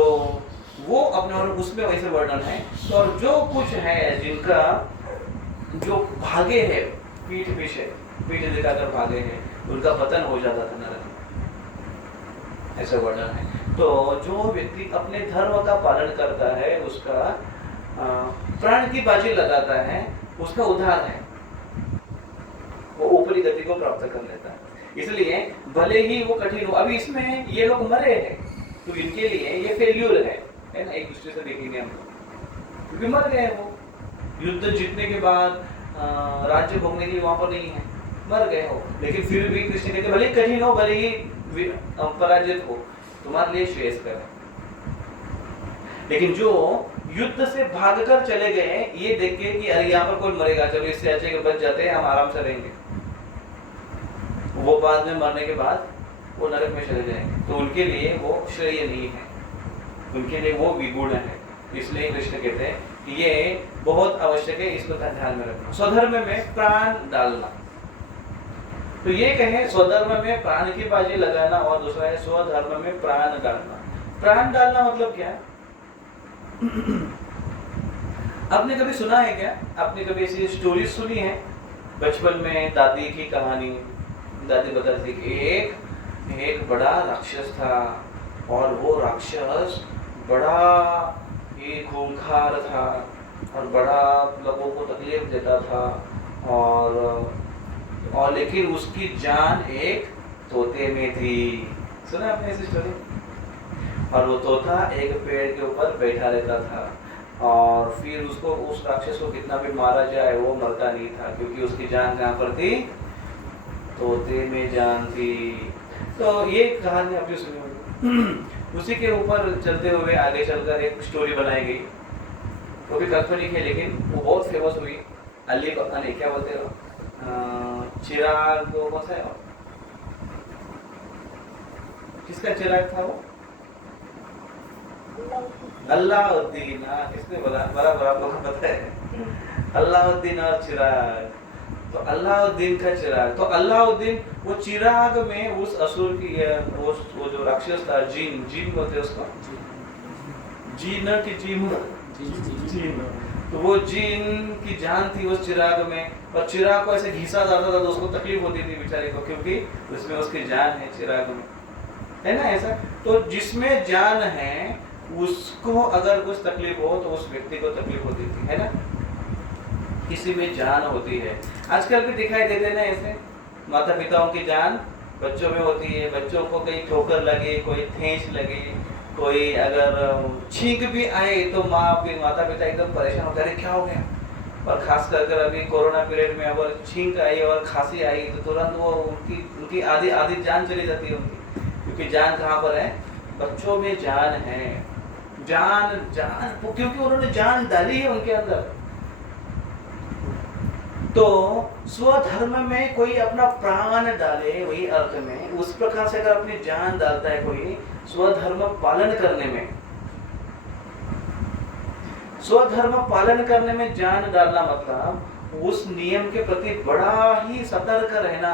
वो अपने और उसमें वैसे वर्णन है। तो और जो कुछ है, जिनका जो भागे है पीठ दिखाकर भागे हैं, उनका पतन हो जाता था नरक, ऐसा वर्णन है। तो जो व्यक्ति अपने धर्म का पालन करता है, उसका प्राण की बाजी लगाता है, उसका उद्धार है। ऊपरी गति को प्राप्त कर लेता है। इसलिए भले ही वो कठिन हो, अभी इसमें ये लोग मरे हैं तो इनके लिए ये फेल्यूर है ना, एक दूसरे से देखेंगे हम, क्योंकि मर गए वो, युद्ध जीतने के बाद राज्य भोगने के लिए वहां पर नहीं है, मर गए हो। लेकिन फिर भी कृष्ण कहते भले कठिन हो, भले ही पराजित हो, तुम्हारे लिए श्रेयस्कर है। लेकिन जो युद्ध से भागकर चले गए ये देख के कि अरे यहाँ पर कोई मरेगा, चलो इससे अच्छे कि बच जाते हैं, हम आराम से रहेंगे, वो बाद में मरने के बाद वो नरक में चले जाएंगे, तो उनके लिए वो श्रेय नहीं है, उनके लिए वो विगुण है। इसलिए कृष्ण कहते हैं कि ये बहुत आवश्यक है, इसको ध्यान में रखना। स्वधर्म में प्राण डालना, तो ये कहें स्वधर्म में प्राण की बाजी लगाना, और दूसरा है स्वधर्म में प्राण डालना। प्राण डालना मतलब क्या? आपने कभी सुना है क्या, आपने कभी ऐसी स्टोरी सुनी है बचपन में? दादी की कहानी, दादी बताती कि एक बड़ा राक्षस था, और वो राक्षस बड़ा ही खूंखार था और बड़ा लोगों को तकलीफ देता था, और लेकिन उसकी जान एक तोते में थी। सुना आपने ऐसी स्टोरी? और वो तोता एक पेड़ के ऊपर बैठा रहता था, और फिर उसको, उस राक्षस को कितना भी मारा जाए वो मरता नहीं था, क्योंकि उसकी जान कहाँ पर थी? तोते में जान थी। तो ये कहानी आपने सुनी होगी। उसी के ऊपर चलते हुए आगे चलकर एक स्टोरी बनाई गई, वो भी काल्पनिक है लेकिन वो बहुत फेमस हुई। अली नहीं क्या बोलते हो, चिराग कौन सा है, किसका चिराग था वो? अल्लाउद्दीन। किसने बोला? बराबर आप लोगों को पता है, अल्लाउद्दीन और चिराग। तो अल्लाउद्दीन का चिराग, तो अल्लाउद्दीन वो चिराग में उस असुर की, वो जो राक्षस था, जीन बोलते हैं उसको, जीन की जीन, तो वो जीन की जान थी उस चिराग में, और चिराग को ऐसे घिसा जाता था तो उसको तकलीफ होती थी बेचारे को, क्योंकि उसमें उसकी जान है चिराग में, है ना ऐसा। तो जिसमें जान है उसको अगर कुछ तकलीफ हो तो उस व्यक्ति को तकलीफ होती थी, है ना, किसी में जान होती है। आजकल भी दिखाई देते ना ऐसे, माता पिताओं की जान बच्चों में होती है, बच्चों को कहीं ठोकर लगे, कोई ठेस लगे, कोई अगर छींक भी आए तो माता पिता एकदम परेशान हो गए, क्या हो गया। और खास कर अभी कोरोना पीरियड में अगर छींक आई और खांसी आई तो तुरंत वो उनकी आधी जान चली जाती है उनकी, क्योंकि जान कहाँ पर है? बच्चों में जान है, जान क्योंकि उन्होंने जान डाली है उनके अंदर। तो स्वधर्म में कोई अपना प्राण डाले, वही अर्थ में, उस प्रकार से अगर अपनी जान डालता है कोई स्वधर्म पालन करने में, स्वधर्म पालन करने में जान डालना मतलब उस नियम के प्रति बड़ा ही सतर्क रहना,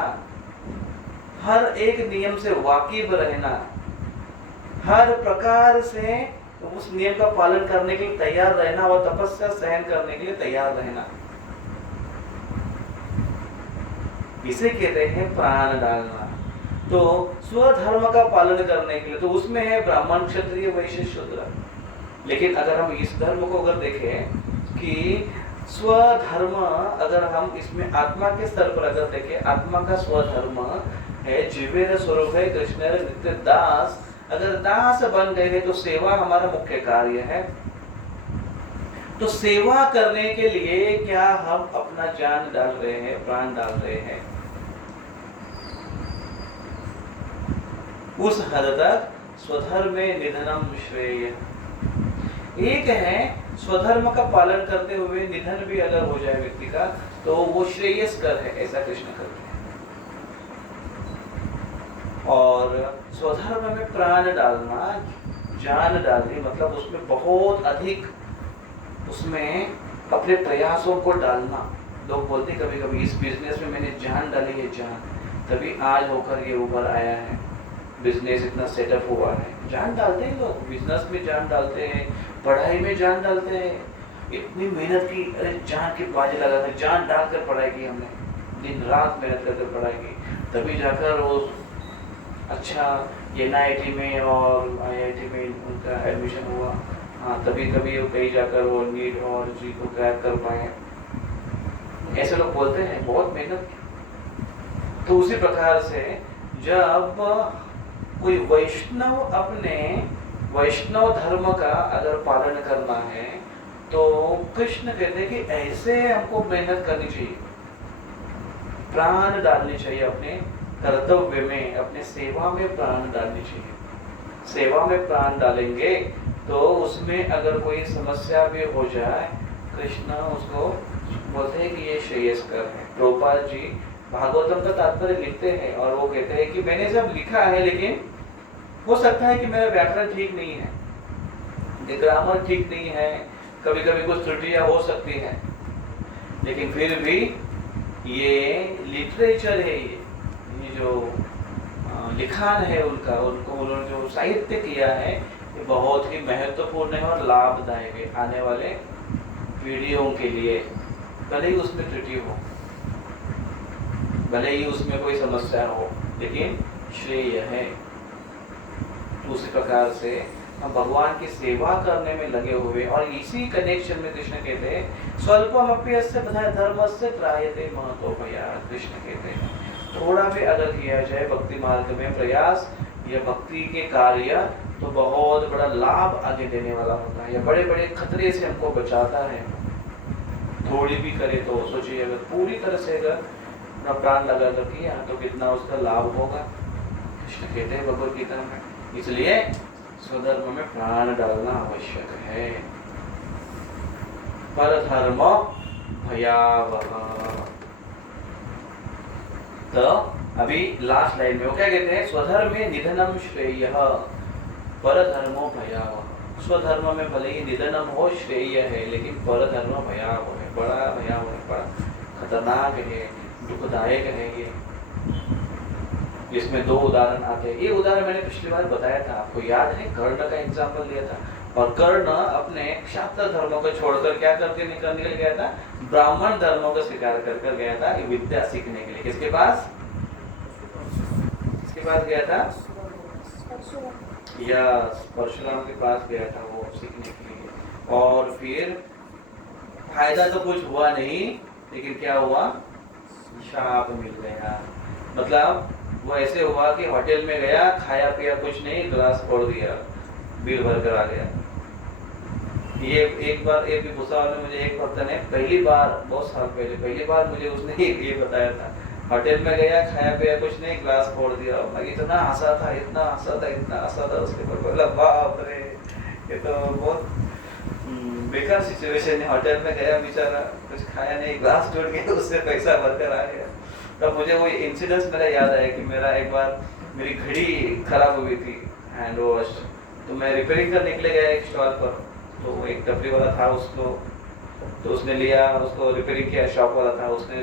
हर एक नियम से वाकिफ रहना, हर प्रकार से उस नियम का पालन करने के लिए तैयार रहना, और तपस्या सहन करने के लिए तैयार रहना, इसे कहते हैं प्राण डालना। तो स्वधर्म का पालन करने के लिए तो उसमें है ब्राह्मण, क्षत्रिय, वैश्य, शूद्र। लेकिन अगर हम इस धर्म को अगर देखें कि स्वधर्म, अगर हम इसमें आत्मा के स्तर पर अगर देखें, आत्मा का स्वधर्म है जीवेर स्वरूप है कृष्ण नित्य दास। अगर दास बन गए हैं तो सेवा हमारा मुख्य कार्य है। तो सेवा करने के लिए क्या हम अपना जान डाल रहे हैं, प्राण डाल रहे हैं? उस हद तक स्वधर्म में निधनम श्रेय। एक है स्वधर्म का पालन करते हुए निधन भी अगर हो जाए व्यक्ति का तो वो श्रेयस्कर है, ऐसा कृष्ण कहते हैं। और स्वधर्म में प्राण डालना, जान डालनी मतलब उसमें बहुत अधिक, उसमें अपने प्रयासों को डालना। लोग बोलते कभी कभी इस बिजनेस में मैंने जान डाली है, जान तभी आज होकर ये ऊपर आया है, बिजनेस इतना सेटअप हुआ है। जान डालते हैं लोग, बिजनेस में जान डालते हैं, पढ़ाई में जान डालते हैं, इतनी मेहनत की, अरे जान की बाजी लगा कर जान डालकर पढ़ाई की हमने, दिन रात मेहनत करके पढ़ाई की, तभी जाकर वो अच्छा NIT में और IIT में उनका एडमिशन हुआ। हाँ, तभी कभी वो कहीं जाकर वो नीट और जी को क्रैक कर पाए। ऐसे लोग बोलते हैं बहुत मेहनत की, तो उसी प्रकार से जब कोई वैष्णव अपने वैष्णव धर्म का अगर पालन करना है तो कृष्ण कहते हैं कि ऐसे हमको मेहनत करनी चाहिए, प्राण डालनी चाहिए, अपने कर्तव्य में, अपने सेवा में प्राण डालनी चाहिए। सेवा में प्राण डालेंगे तो उसमें अगर कोई समस्या भी हो जाए, कृष्ण उसको बोलते हैं कि ये श्रेयस्कर है। प्रभुपाद जी भागवतम का तात्पर्य लिखते हैं और वो कहते हैं कि मैंने जब लिखा है, लेकिन हो सकता है कि मेरा व्याकरण ठीक नहीं है, ग्रामर ठीक नहीं है, कभी कभी कुछ त्रुटियां हो सकती हैं, लेकिन फिर भी ये लिटरेचर है, ये जो लिखान है उनका, उन्होंने जो साहित्य किया है ये बहुत ही महत्वपूर्ण है और लाभदायक है आने वाले पीढ़ियों के लिए। भले ही उसमें त्रुटि हो, भले ही उसमें कोई समस्या हो, लेकिन श्रेय है। उसी प्रकार से हम भगवान की सेवा करने में लगे हुए, और इसी कनेक्शन में कृष्ण कहते हैं स्वल्पमप्यस्य धर्मस्य त्रायते महतो भया। कृष्ण कहते हैं थोड़ा भी अगर किया जाए भक्ति मार्ग में प्रयास या भक्ति के कार्य, तो बहुत बड़ा लाभ आगे देने वाला होता है, या बड़े बड़े खतरे से हमको बचाता है। थोड़ी भी करे तो सोचिए, अगर पूरी तरह से अगर अपना प्राण लगा कर किया तो कितना उसका लाभ होगा। कृष्ण कहते हैं भगवद गीता में, इसलिए स्वधर्म में प्राण डालना आवश्यक है। परधर्म भयावह। तो अभी लास्ट लाइन में वो क्या कहते हैं, स्वधर्मे निधनम श्रेयः परधर्मो भयावह। स्वधर्म में भले ही निधनम हो श्रेय है, लेकिन परधर्म भयावह है, बड़ा भयावह है, बड़ा खतरनाक है, दुखदायक है ये। इसमें दो उदाहरण आते हैं। ये उदाहरण मैंने पिछली बार बताया था, आपको याद है, कर्ण का एग्जाम्पल दिया था। और कर्ण अपने क्षात्र धर्मों को छोड़कर क्या करके निकल गया था, ब्राह्मण धर्मों का स्वीकार कर गया था विद्या सीखने के लिए। किसके पास गया था? या परशुराम के पास गया था वो सीखने के लिए। और फिर फायदा तो कुछ हुआ नहीं, लेकिन क्या हुआ, शाप मिल गया। मतलब वो ऐसे हुआ कि होटल में गया, खाया पिया कुछ नहीं, ग्लास फोड़ दिया, बिल भर कर आ गया। ये एक बार एक भी भूसावल में मुझे एक भक्त ने पहली बार, बहुत साल पहले पहली बार मुझे उसने ये बताया था, होटल में गया, खाया पिया कुछ नहीं, ग्लास फोड़ दिया। मैं इतना हंसा था, इतना हंसा था, इतना हंसा था उसके ऊपर, बोला बाप रे, ये तो बहुत बेकार सिचुएशन है। होटल में गया बेचारा, कुछ खाया नहीं, ग्लास टूट गया, उससे पैसा भरकर आ गया। तब मुझे वो इंसिडेंस मेरा याद आया कि मेरा एक बार मेरी घड़ी खराब हुई थी, हैंड वॉश, तो मैं रिपेयरिंग करने के लिए गया एक स्टॉल पर। तो एक टपरी वाला था, उसको तो उसने लिया, उसको रिपेयरिंग किया, शॉप वाला था, उसने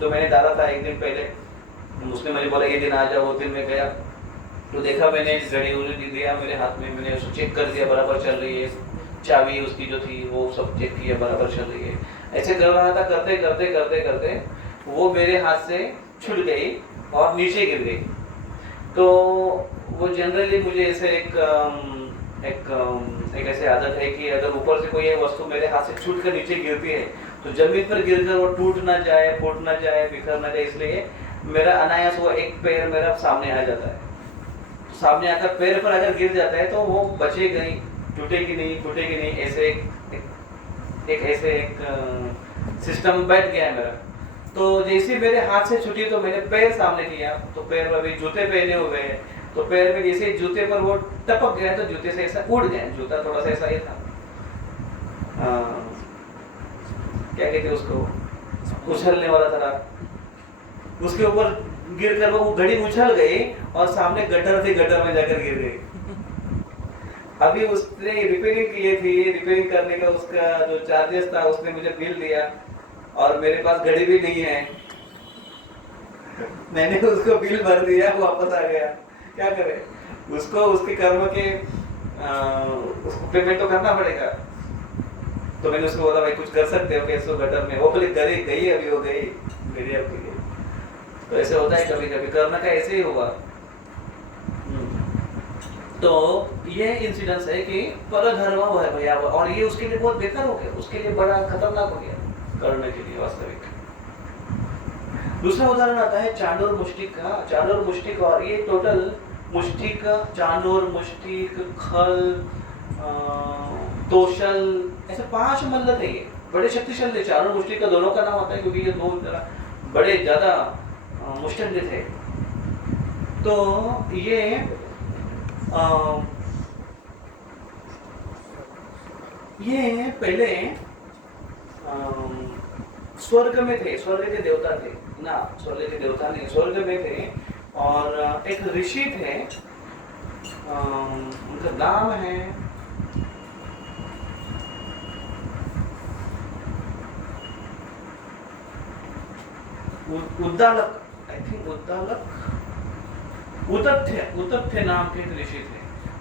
तो मैंने डाला था एक दिन पहले, उसने मुझे बोला ये दिन आ जाओ। वो दिन में गया तो देखा मैंने, घड़ी उन्हें दिया मेरे हाथ में, मैंने उसको चेक कर दिया, बराबर चल रही है, चाबी उसकी जो थी वो सब चेक किया, बराबर चल रही है। ऐसे कर रहा था, करते करते करते करते वो मेरे हाथ से छूट गई और नीचे गिर गई। तो वो जनरली मुझे ऐसे एक ऐसी आदत है कि अगर ऊपर से कोई वस्तु मेरे हाथ से छूट कर नीचे गिरती है तो जमीन पर गिरकर वो टूट ना जाए, फूट ना जाए, बिखर ना जाए, इसलिए मेरा अनायास वो एक पैर मेरा सामने आ जाता है। सामने आकर पैर पर अगर गिर जाता है तो वो बचेगी नहीं, टूटेगी नहीं, फूटेगी नहीं, ऐसे एक सिस्टम बैठ गया है मेरा। तो जैसे मेरे हाथ से छूटी तो मैंने पैर सामने किया, तो पैर में अभी जूते पहने हुए हैं, तो पैर में जैसे जूते पर वो टपक गया तो जूते से ऐसा उड़ गया, जूता थोड़ा सा ऐसा ही था, क्या कहते उसको, उछलने वाला था, उसके ऊपर गिर कर वो घड़ी उछल गई और सामने गटर थी, गटर में जाकर गिर गई। अभी उसने रिपेयरिंग की थी, रिपेयरिंग करने का उसका जो चार्जेस था उसने मुझे बिल दिया और मेरे पास घड़ी भी नहीं है, मैंने उसको बिल भर दिया, वापस आ गया। क्या करे, उसको उसके कर्म के उसको पेमेंट तो करना पड़ेगा। तो मैंने उसको बोला भाई कुछ कर सकते हो कैसे गटर में, वो बोले गई अभी वो गई मेरी आपकी गई। तो ऐसे होता है कभी कभी, कर्म का ऐसे ही हुआ। तो ये इंसिडेंस है कि परधर्म भयावह, और ये उसके लिए बहुत बेहतर हो गया, उसके लिए बड़ा खतरनाक हो गया, कर्ण के लिए वास्तविक। दूसरा उदाहरण आता है चांडोर मुष्टिक का। चांडोर मुष्टिक, और ये टोटल मुष्टिक, चांडोर मुष्टिक, खल, तोशल, ऐसे 5 मल्ल थे। ये बड़े शक्तिशाली थे। चांडोर मुष्टिक का दोनों का नाम आता है क्योंकि ये दो बड़े ज्यादा मुष्टंडे थे। तो ये पहले स्वर्ग में थे, स्वर्ग के देवता थे ना, स्वर्ग के देवता नहीं, स्वर्ग में थे। और एक ऋषि थे, उनका नाम है उद्दालक, आई थिंक उद्दालक, उतथ्य नाम के एक ऋषि थे।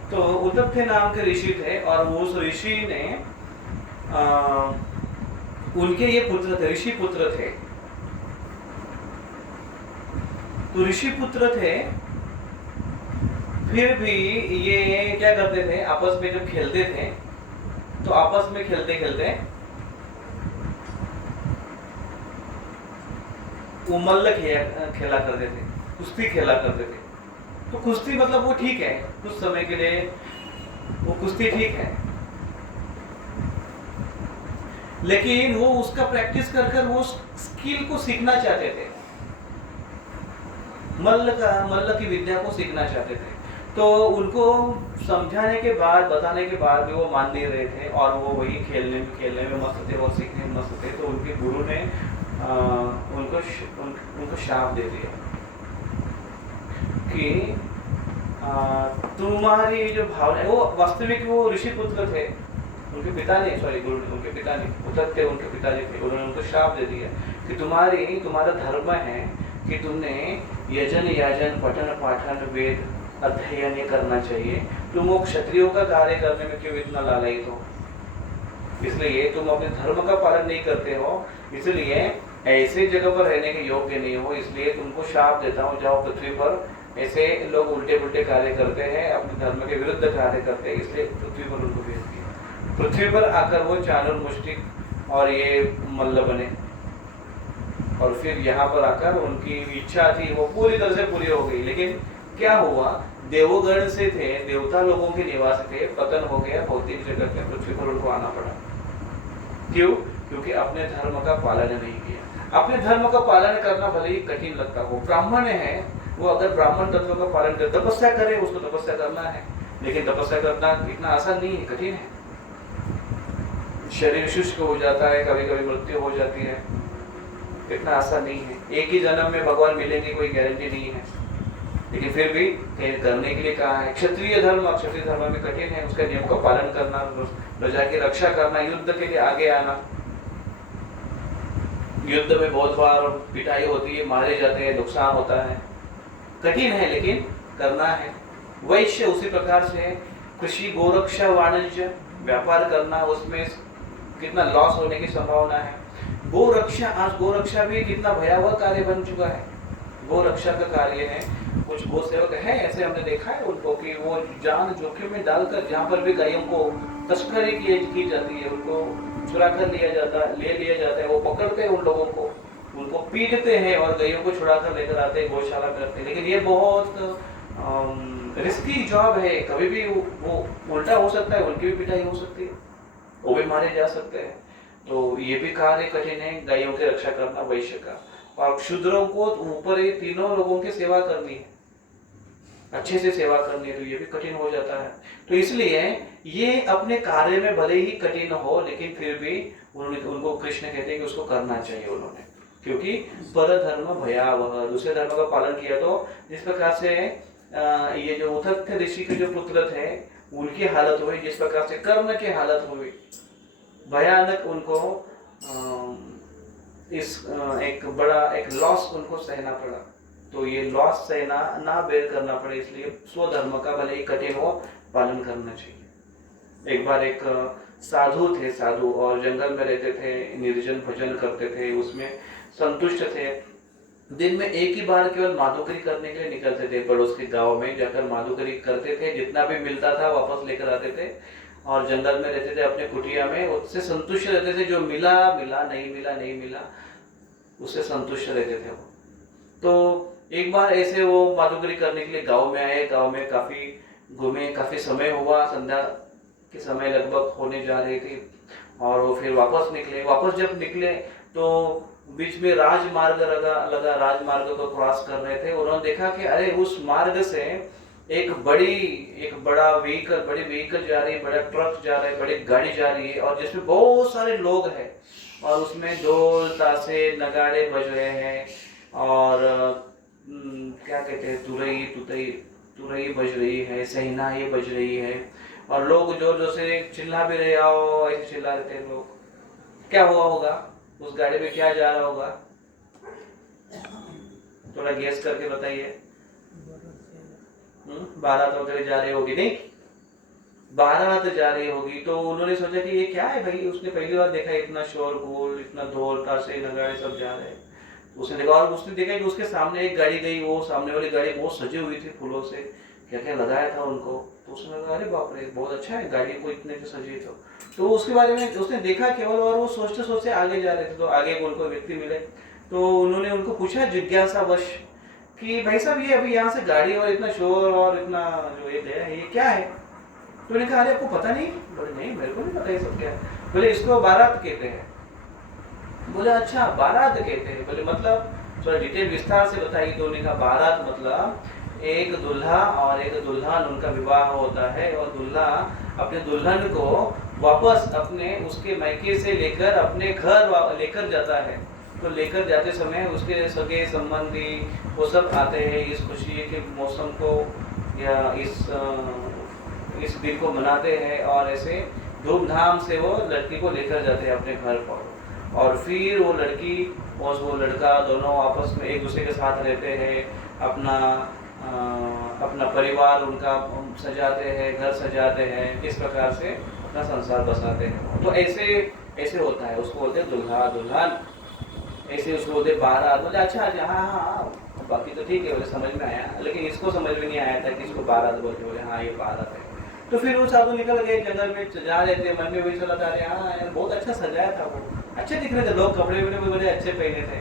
तो उतथ्य नाम के ऋषि थे और उस ऋषि ने उनके ये पुत्र थे, ऋषि पुत्र थे। तो ऋषि पुत्र थे, फिर भी ये क्या करते थे, आपस में जब खेलते थे तो आपस में खेलते खेलते वो मल्ल खेला करते थे, कुश्ती खेला करते थे। तो कुश्ती मतलब वो ठीक है, कुछ समय के लिए वो कुश्ती ठीक है, लेकिन वो उसका प्रैक्टिस कर कर वो स्किल को सीखना चाहते थे, मल्ल की विद्या को सीखना चाहते थे। तो उनको समझाने के बाद, बताने के बाद भी वो मान नहीं रहे थे और वो वही खेलने में मस्त थे और सीखने में मस्त थे। तो उनके गुरु ने उनको शाप दे दिया कि तुम्हारी जो भावना, वो वास्तविक वो ऋषि पुत्र थे, उनके पिता ने, सॉरी गुरु, उनके पिता ने, उतथ्य उनके पिताजी थे, उन्होंने उनको शाप दे दिया कि तुम्हारा धर्म है कि तुमने यजन याजन पठन पाठन वेद अध्ययन ये करना चाहिए, तुम वो क्षत्रियों का कार्य करने में क्यों इतना लालयित हो, इसलिए तुम अपने धर्म का पालन नहीं करते हो, इसलिए ऐसे जगह पर रहने के योग्य नहीं हो, इसलिए तुमको शाप देता हूँ, जाओ पृथ्वी पर। ऐसे लोग उल्टे पुल्टे कार्य करते हैं, अपने धर्म के विरुद्ध कार्य करते हैं, इसलिए पृथ्वी पर उनको भेज दिया। पृथ्वी पर आकर वो चाणूर मुष्टिक और ये मल्ल बने, और फिर यहाँ पर आकर उनकी इच्छा थी वो पूरी तरह से पूरी हो गई। लेकिन क्या हुआ, देवगण से थे, देवता लोगों के निवास थे, पतन हो गया, भौतिक जगत में पृथ्वी पर उनको आना पड़ा। क्यों? क्योंकि अपने धर्म का पालन नहीं किया। अपने धर्म का पालन करना भले ही कठिन लगता हो, ब्राह्मण है वो, अगर ब्राह्मण तत्व का पालन करे, तपस्या करे, उसको तपस्या करना है, लेकिन तपस्या करना इतना आसान नहीं है, कठिन है। शरीर शुष्क हो जाता है, कभी कभी मृत्यु हो जाती है, इतना आसान नहीं है। एक ही जन्म में भगवान मिलेंगे कोई गारंटी नहीं है, लेकिन फिर भी करने के लिए कहा है। क्षत्रिय धर्म में कठिन है, उसका नियम का पालन करना, प्रजा की रक्षा करना, युद्ध के लिए आगे आना। युद्ध में बहुत बार पिटाई होती है, मारे जाते हैं, नुकसान होता है, कठिन है, लेकिन करना है। वैश्य उसी प्रकार से, कृषि, गोरक्षा, वाणिज्य, व्यापार करना, उसमें कितना लॉस होने की संभावना है। गोरक्षा, आज गोरक्षा भी कितना भयावह कार्य बन चुका है। गोरक्षा का कार्य है, कुछ गो सेवक है ऐसे, हमने देखा है उनको कि वो जान जोखिम में डालकर जहाँ पर भी गायों को तस्करी की जाती है, उनको चुरा कर ले लिया जाता है, वो पकड़ते हैं उन लोगों को, उनको पीटते हैं और गायों को छुड़ा कर लेकर आते हैं, गौशाला में रखते हैं। लेकिन ये बहुत रिस्की जॉब है, कभी भी वो उल्टा हो सकता है, उनकी भी पिटाई हो सकती है, वो भी मारे जा सकते हैं। तो ये भी कार्य कठिन है, गायों की रक्षा करना वैश्य का। और क्षुद्रों को ऊपर ये तीनों लोगों की सेवा करनी है, अच्छे से सेवा करनी है, तो ये भी कठिन हो जाता है। तो इसलिए ये अपने कार्य में भले ही कठिन हो, लेकिन फिर भी उनको कृष्ण कहते हैं कि उसको करना चाहिए उन्होंने, क्योंकि पर धर्म भयावह, दूसरे धर्म का पालन किया। तो जिस प्रकार से ये जो उतथ्य ऋषि के जो पुत्र थे उनकी हालत हुई, जिस प्रकार से कर्ण की हालत हुई, भयानक, उनको एक लॉस उनको सहना पड़ा। तो ये लॉस सहना ना बेर करना पड़े, इसलिए स्वधर्म का भले ही कठिन हो, पालन करना चाहिए। एक बार एक साधु थे, साधु, और जंगल में रहते थे, निर्जन भजन करते थे, उसमें संतुष्ट थे। दिन में एक ही बार केवल माधुकरी करने के लिए निकलते थे, पड़ोस के गांव में जाकर माधुकरी करते थे, जितना भी मिलता था वापस लेकर आते थे, और जंगल में रहते थे अपने कुटिया में, उससे संतुष्ट रहते थे। जो मिला मिला, नहीं मिला नहीं मिला, उससे संतुष्ट रहते थे वो। तो एक बार ऐसे वो माधुकरी करने के लिए गांव में आए, गांव में काफी घूमे, काफी समय हुआ, संध्या के समय लगभग होने जा रही थी और वो फिर वापस निकले। वापस जब निकले तो बीच में राजमार्ग लगा राजमार्ग को क्रॉस कर रहे थे। उन्होंने देखा कि अरे उस मार्ग से एक बड़ा बड़ी व्हीकल जा रही है, बड़ा ट्रक जा रहा है, बड़ी गाड़ी जा रही है और जिसमें बहुत सारे लोग हैं और उसमें ढोल ताशे नगाड़े बज रहे हैं और क्या कहते हैं, तुरई बज रही है, शहनाई बज रही है और लोग जोर जोर से चिल्ला भी रहे, आओ ऐसे चिल्ला रहे थे लोग। क्या हुआ होगा उस गाड़ी में, क्या जा रहा होगा, थोड़ा गेस करके बताइए। बारात वगैरह जा रही होगी, नहीं बारात जा रही होगी। तो उन्होंने सोचा कि ये क्या है भाई, उसने पहली बार देखा इतना शोरगुल, इतना ढोल ताशे नगाड़े सब जा रहे हैं। उसने देखा और उसने देखा कि उसके सामने एक गाड़ी गई, वो सामने वाली गाड़ी बहुत सजी हुई थी फूलों से, क्या क्या लगाया था उनको। तो उसने कहा अरे बाप रे बहुत अच्छा है, गाड़ी को इतने से सजी। तो उसके बारे में उसने देखा केवल और वो सोचते सोचते आगे जा रहे थे। तो आगे उनको व्यक्ति मिले तो उन्होंने उनको पूछा जिज्ञासावश कि भाई साहब ये अभी यहाँ से गाड़ी और इतना शोर और इतना जो ये क्या है। तो उन्होंने कहा अरे आपको पता नहीं? बोले नहीं मेरे को नहीं पता ये सब क्या है। बोले इसको बारात कहते हैं। बोले अच्छा बारात कहते हैं, बोले मतलब थोड़ा डिटेल विस्तार से बताइए। तो उन्होंने कहा बारात मतलब एक दूल्हा और एक दुल्हन, उनका विवाह होता है और दूल्हा अपने दुल्हन को वापस अपने उसके मायके से लेकर अपने घर लेकर जाता है। तो लेकर जाते समय उसके सगे संबंधी वो सब आते हैं, इस खुशी के मौसम को या इस दिन को मनाते हैं और ऐसे धूमधाम से वो लड़की को लेकर जाते हैं अपने घर पर। और फिर वो लड़की और वो लड़का दोनों आपस में एक दूसरे के साथ रहते हैं, अपना परिवार उनका सजाते हैं, घर सजाते हैं, इस प्रकार से अपना संसार बसाते हैं। तो ऐसे होता है, उसको बोलते हैं दुल्हा दुल्हन, ऐसे उसको बोलते बारात। बोले अच्छा अच्छा हाँ, बाकी तो ठीक है, बोले समझ में आया, लेकिन इसको समझ में नहीं आया था कि इसको बारात बोलते। बोले हाँ ये बारात है। तो फिर वो साधु निकल गए जंगल में, जा रहे थे, मन में वही चला था, रहे हाँ यार बहुत अच्छा सजाया था, वो अच्छे दिख रहे थे, लोग कपड़े वपड़े भी बड़े अच्छे पहने थे।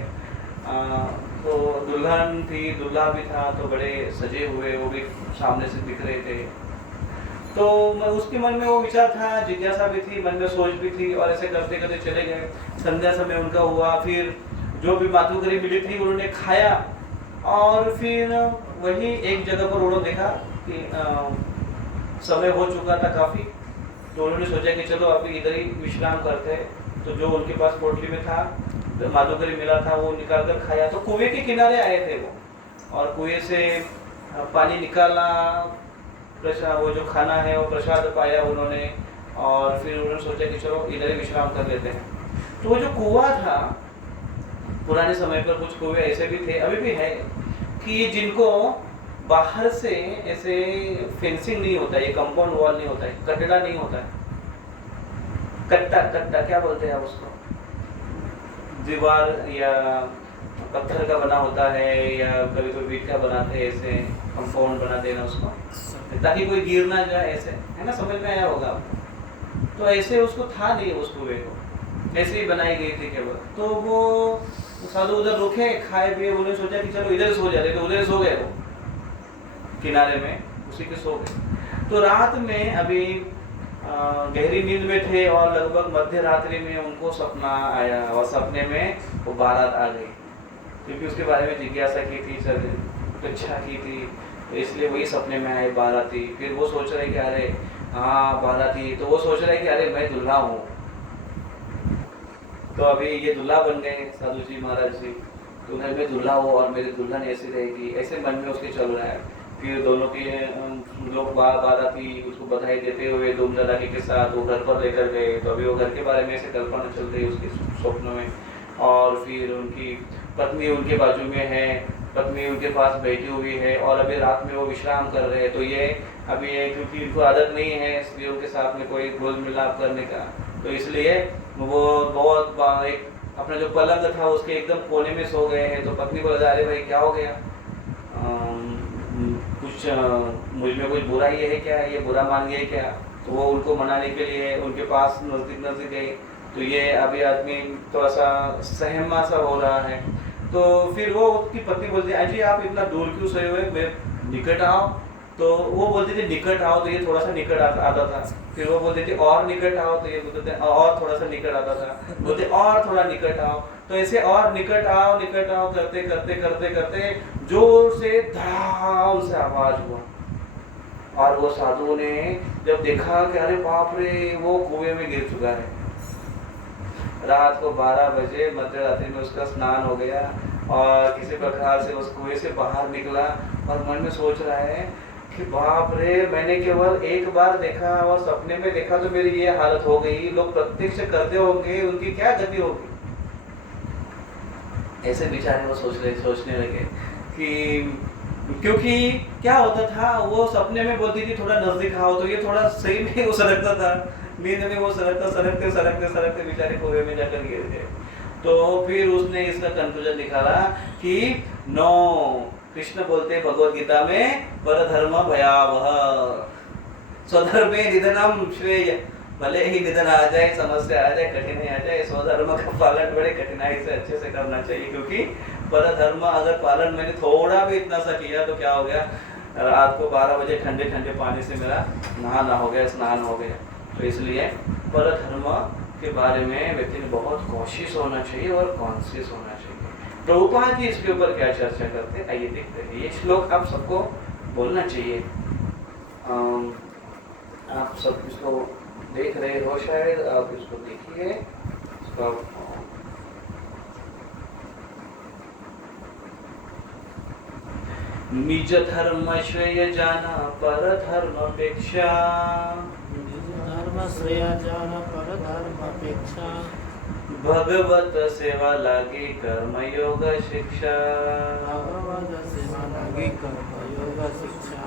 तो दुल्हन थी, दूल्हा भी था, तो बड़े सजे हुए, वो भी सामने से दिख रहे थे। तो उसके मन में वो विचार था, जिज्ञासा भी थी, मन में सोच भी थी और ऐसे करते करते चले गए। संध्या समय उनका हुआ, फिर जो भी मातुकरी मिली थी उन्होंने खाया और फिर वही एक जगह पर उन्होंने देखा कि समय हो चुका था काफ़ी। तो उन्होंने सोचा कि चलो अभी इधर ही विश्राम करते हैं। तो जो उनके पास पोटली में था तो माधुकरी मिला था वो निकाल कर खाया। तो कुएं के किनारे आए थे वो और कुएं से पानी निकाला, वो जो खाना है वो प्रसाद पाया उन्होंने और फिर उन्होंने सोचा कि चलो इधर ही विश्राम कर लेते हैं। तो वो जो कुआं था, पुराने समय पर कुछ कुएं ऐसे भी थे, अभी भी है, कि जिनको बाहर से ऐसे फेंसिंग नहीं होता है, ये कंपाउंड वॉल नहीं होता है, कटड़ा नहीं होता है, कट्टा क्या बोलते हैं आप उसको, दीवार या पत्थर का बना होता है या कभी कभी ईंट का बनाते हैं, ऐसे कंपाउंड बनाते हैं ना उसको, ताकि कोई गिर ना जाए, ऐसे है ना, समझ में आया होगा आपको। तो ऐसे उसको था नहीं, उस कुएं को ऐसे ही बनाई गई थी केवल। तो वो साधु उधर रुके, खाए पिए, उन्होंने सोचा कि चलो इधर सो जाते, तो उधर सो गए वो किनारे में, उसी के सो गए। तो रात में अभी गहरी नींद में थे और लगभग मध्य रात्रि में उनको सपना आया और सपने में वो बारात आ गई, क्योंकि उसके बारे में जिज्ञासा की थी, इच्छा की थी, तो इसलिए वही सपने में आए बाराती। फिर वो सोच रहे कि अरे हाँ बाराती, तो वो सोच रहे कि अरे मैं दूल्हा हूँ। तो अभी ये दूल्हा बन गए साधु जी महाराज जी, तो घर में दूल्हा हो और मेरी दुल्हन ऐसी रहेगी, ऐसे मन में उसके चल रहा है। फिर दोनों के लोग बाराती उसको बधाई देते हुए धूम धड़ाके के साथ वो घर पर लेकर गए। तो अभी वो घर के बारे में ऐसे कल्पना चल रही है उसके स्वप्नों में। और फिर उनकी पत्नी उनके बाजू में है, पत्नी उनके पास बैठी हुई है और अभी रात में वो विश्राम कर रहे हैं। तो ये अभी ये क्योंकि इनको आदत नहीं है स्त्रियों के साथ में कोई घोल मिलाप करने का, तो इसलिए वो बहुत एक अपना जो पलंग था उसके एकदम कोने में सो गए हैं। तो पत्नी को लगा अरे भाई क्या हो गया, कुछ मुझ में कुछ बुरा ये है क्या, ये बुरा मान गए क्या। तो वो उनको मनाने के लिए उनके पास नज़दीक गए। तो ये अभी आदमी थोड़ा सा सहमा सा हो रहा है। तो फिर वो उसकी पत्नी बोलती है अजी आप इतना दूर क्यों सोए हुए, मैं निकट आओ। तो वो बोलती थी निकट आओ, तो ये थोड़ा सा निकट आता था। फिर वो बोलती थी और निकट आओ, तो ये बोलते थे और थोड़ा सा निकट आता था। बोलते और थोड़ा निकट आओ, तो ऐसे और निकट आओ करते करते करते करते जोर से धड़ाम से आवाज हुआ। और वो साधु ने जब देखा कि अरे बाप रे, वो कुएं में गिर चुका है। रात को 12 बजे मध्य रात्रि में उसका स्नान हो गया और किसी प्रकार से उस कुएं से बाहर निकला और मन में सोच रहा है कि बाप रे, मैंने केवल एक बार देखा और सपने में देखा तो मेरी ये हालत हो गई, लोग प्रत्यक्ष करते होंगे, उनकी क्या गति होगी। ऐसे बेचारे वो सोचने लगे कि क्योंकि क्या होता था, वो सपने में बोलती थी थोड़ा नजदीक आओ, तो ये थोड़ा सही में वो सरकता था, नींद में वो सरकते बेचारे कुएं में जाकर गिर गए। तो फिर उसने इसका कंक्लूजन निकाला कि नो, कृष्ण बोलते भगवत गीता में परधर्म भयावह स्वधर्मे निधनम श्रेय। भले ही निधन आ जाए, समस्या आ जाए, कठिनाई आ जाए, स्वधर्म का पालन बड़े कठिनाई से अच्छे से करना चाहिए, क्योंकि परधर्म अगर पालन मैंने थोड़ा भी इतना सा किया तो क्या हो गया, रात को 12 बजे ठंडे ठंडे पानी से मेरा नहाना हो गया, स्नान हो गया। तो इसलिए परधर्म के बारे में व्यक्ति ने बहुत कॉशियस होना चाहिए और कॉन्शियस होना चाहिए। प्रभुपाद जी इसके ऊपर क्या चर्चा करते हैं, आइए देखते हैं। ये श्लोक आप सबको बोलना चाहिए। आप सब इसको देख रहे हो शायद, आप इसको देखिए। निज धर्म श्रेय जाना पर धर्म अपेक्षा, धर्म श्रेय जान पर धर्म अपेक्षा, भगवत सेवा लागी कर्म योग शिक्षा, भगवत सेवा लागी कर्म योग शिक्षा,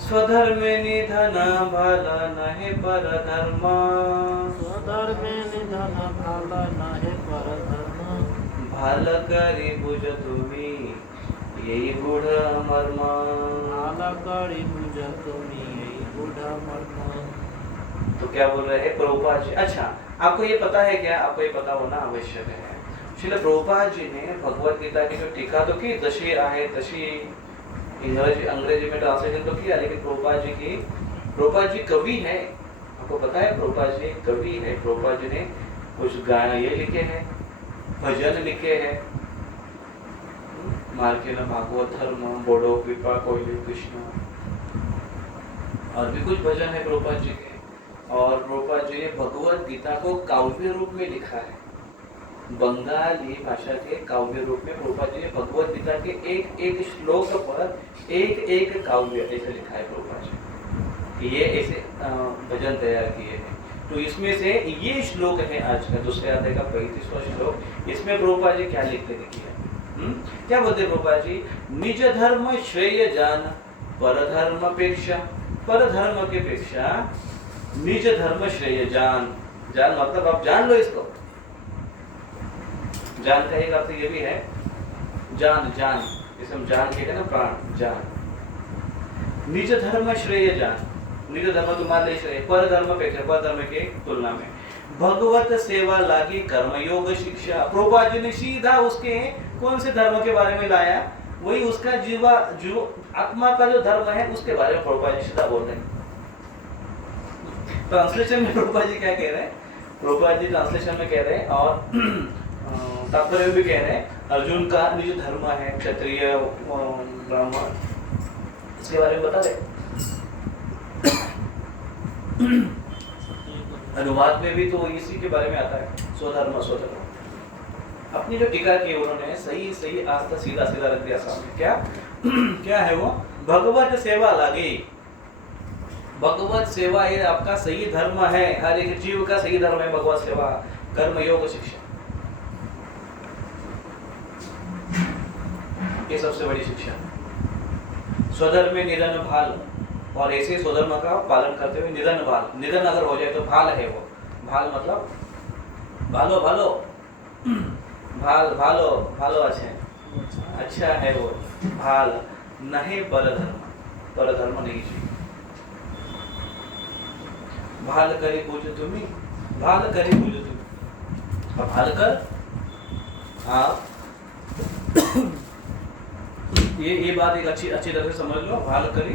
स्वधर्मे निधन भाल नहे पर धर्म, स्वधर्मे निधन भाल नहे पर धर्म, भाल करी बुझ तुम्ही यही गुढ़ मर्म, भाल करी बुझ तुम्ही यही गुढ़ मर्म। तो क्या बोल रहे हैं प्रभुपाद जी? अच्छा, आपको ये पता है क्या? आपको ये पता होना आवश्यक है। श्रील प्रभुपाद जी ने भगवत गीता की जो टीका तो की, जशी आहे तशी, अंग्रेजी में ट्रांसलेशन तो किया, लेकिन प्रभुपाद जी कवि है। आपको पता है प्रभुपाद जी कवि है। प्रभुपाद जी ने कुछ गाने ये लिखे हैं, भजन लिखे हैं, मार्केन भागवत धर्म, बोडो कृपा कोयले कृष्ण, और भी कुछ भजन है प्रभुपाद जी के। और प्रभुपाद जी ने भगवत गीता को काव्य रूप में लिखा है, बंगाली भाषा के काव्य रूप में। प्रभुपाद जी ने भगवत गीता के एक एक श्लोक पर एक एक काव्य ऐसे लिखा है प्रभुपाद जी, ये ऐसे भजन तैयार किए हैं। तो इसमें से ये श्लोक है आज का दूसरे अध्याय का 35वां श्लोक। इसमें प्रभुपाद जी क्या लिखते देखिए, क्या बोलते प्रभुपाद जी? निज धर्म श्रेय जान पर धर्म अपेक्षा, पर धर्म की अपेक्षा निज धर्म श्रेय जान। जान मतलब आप जान लो इसको। जान का एक अर्थ ये भी है, जान जान, जिसे हम जान कहते हैं ना, प्राण जान। निज धर्म श्रेय जान, निज धर्म तुम्हारे श्रेय, पर धर्म अपेक्षा, पर धर्म के तुलना में। भगवत सेवा लागी कर्म योग शिक्षा। प्रभुपाद जी ने सीधा उसके कौन से धर्म के बारे में लाया, वही उसका जो आत्मा का जो धर्म है उसके बारे में प्रभुपाद जी सीधा बोल रहे हैं। ट्रांसलेशन में प्रभुपाद जी क्या कह रहे हैं? प्रभुपाद जी ट्रांसलेशन में कह रहे हैं और तात्पर्य में भी कह रहे हैं, अर्जुन का निज धर्म है क्षत्रिय ब्राह्मण, इसके बारे में बता रहे। अनुवाद में भी तो इसी के बारे में आता है, स्वधर्म स्वधर्म। अपनी जो टीका की उन्होंने सही सही आस्था सीधा सीधा रख दिया सामने। क्या क्या है वो? भगवत सेवा लागी। भगवत सेवा ये आपका सही धर्म है, हर एक जीव का सही धर्म है भगवत सेवा, कर्म योग शिक्षा, ये सबसे बड़ी शिक्षा। स्वधर्म में निधन भाल, और ऐसे स्वधर्म का पालन करते हुए निधन भाल। निधन अगर हो जाए तो भाल है वो, भाल मतलब भालो भालो, भाल भालो भालो अच्छा है वो भाल, नहीं परधर्म, परधर्म नहीं चाहिए। भाल करे पूज तुम्ही, भाल करे पूज तुम्ही, भाल कर आप ये बात एक अच्छी तरह से समझ लो, हाल करी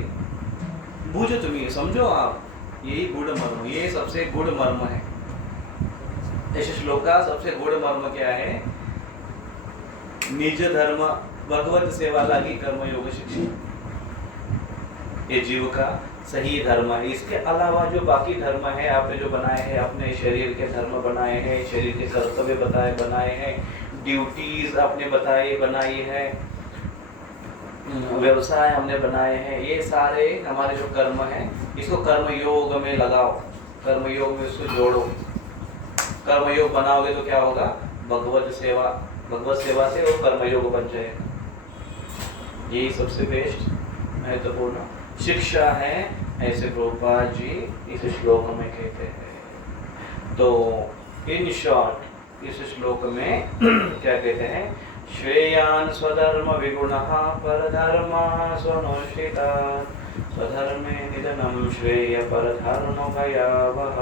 बूझो तुम, ये समझो आप, यही गुड़ मर्म, ये सबसे गुड़ मर्म है। इस श्लोक का सबसे गुड़ मर्म क्या है? निज धर्म भगवत सेवा लागी कर्म योग शिक्षा, ये जीव का सही धर्म है। इसके अलावा जो बाकी धर्म है आपने जो बनाए हैं, अपने शरीर के धर्म बनाए हैं, शरीर के कर्तव्य बनाए हैं, ड्यूटीज आपने बनाई है, व्यवसाय हमने बनाए हैं, ये सारे हमारे जो कर्म हैं, इसको कर्म योग में लगाओ, कर्म योग में इसको जोड़ो। कर्म योग बनाओगे तो क्या होगा? भगवत सेवा से वो कर्म योग बन जाएगा। यही सबसे बेस्ट महत्वपूर्ण शिक्षा है, ऐसे प्रभुपाद जी इस श्लोक में कहते हैं। तो इन शॉर्ट इस श्लोक में क्या कहते हैं? श्रेयान् स्वधर्म विगुणः परधर्मः स्वनुष्ठितात् स्वधर्मे निधनं श्रेय परधर्मो भयावहः।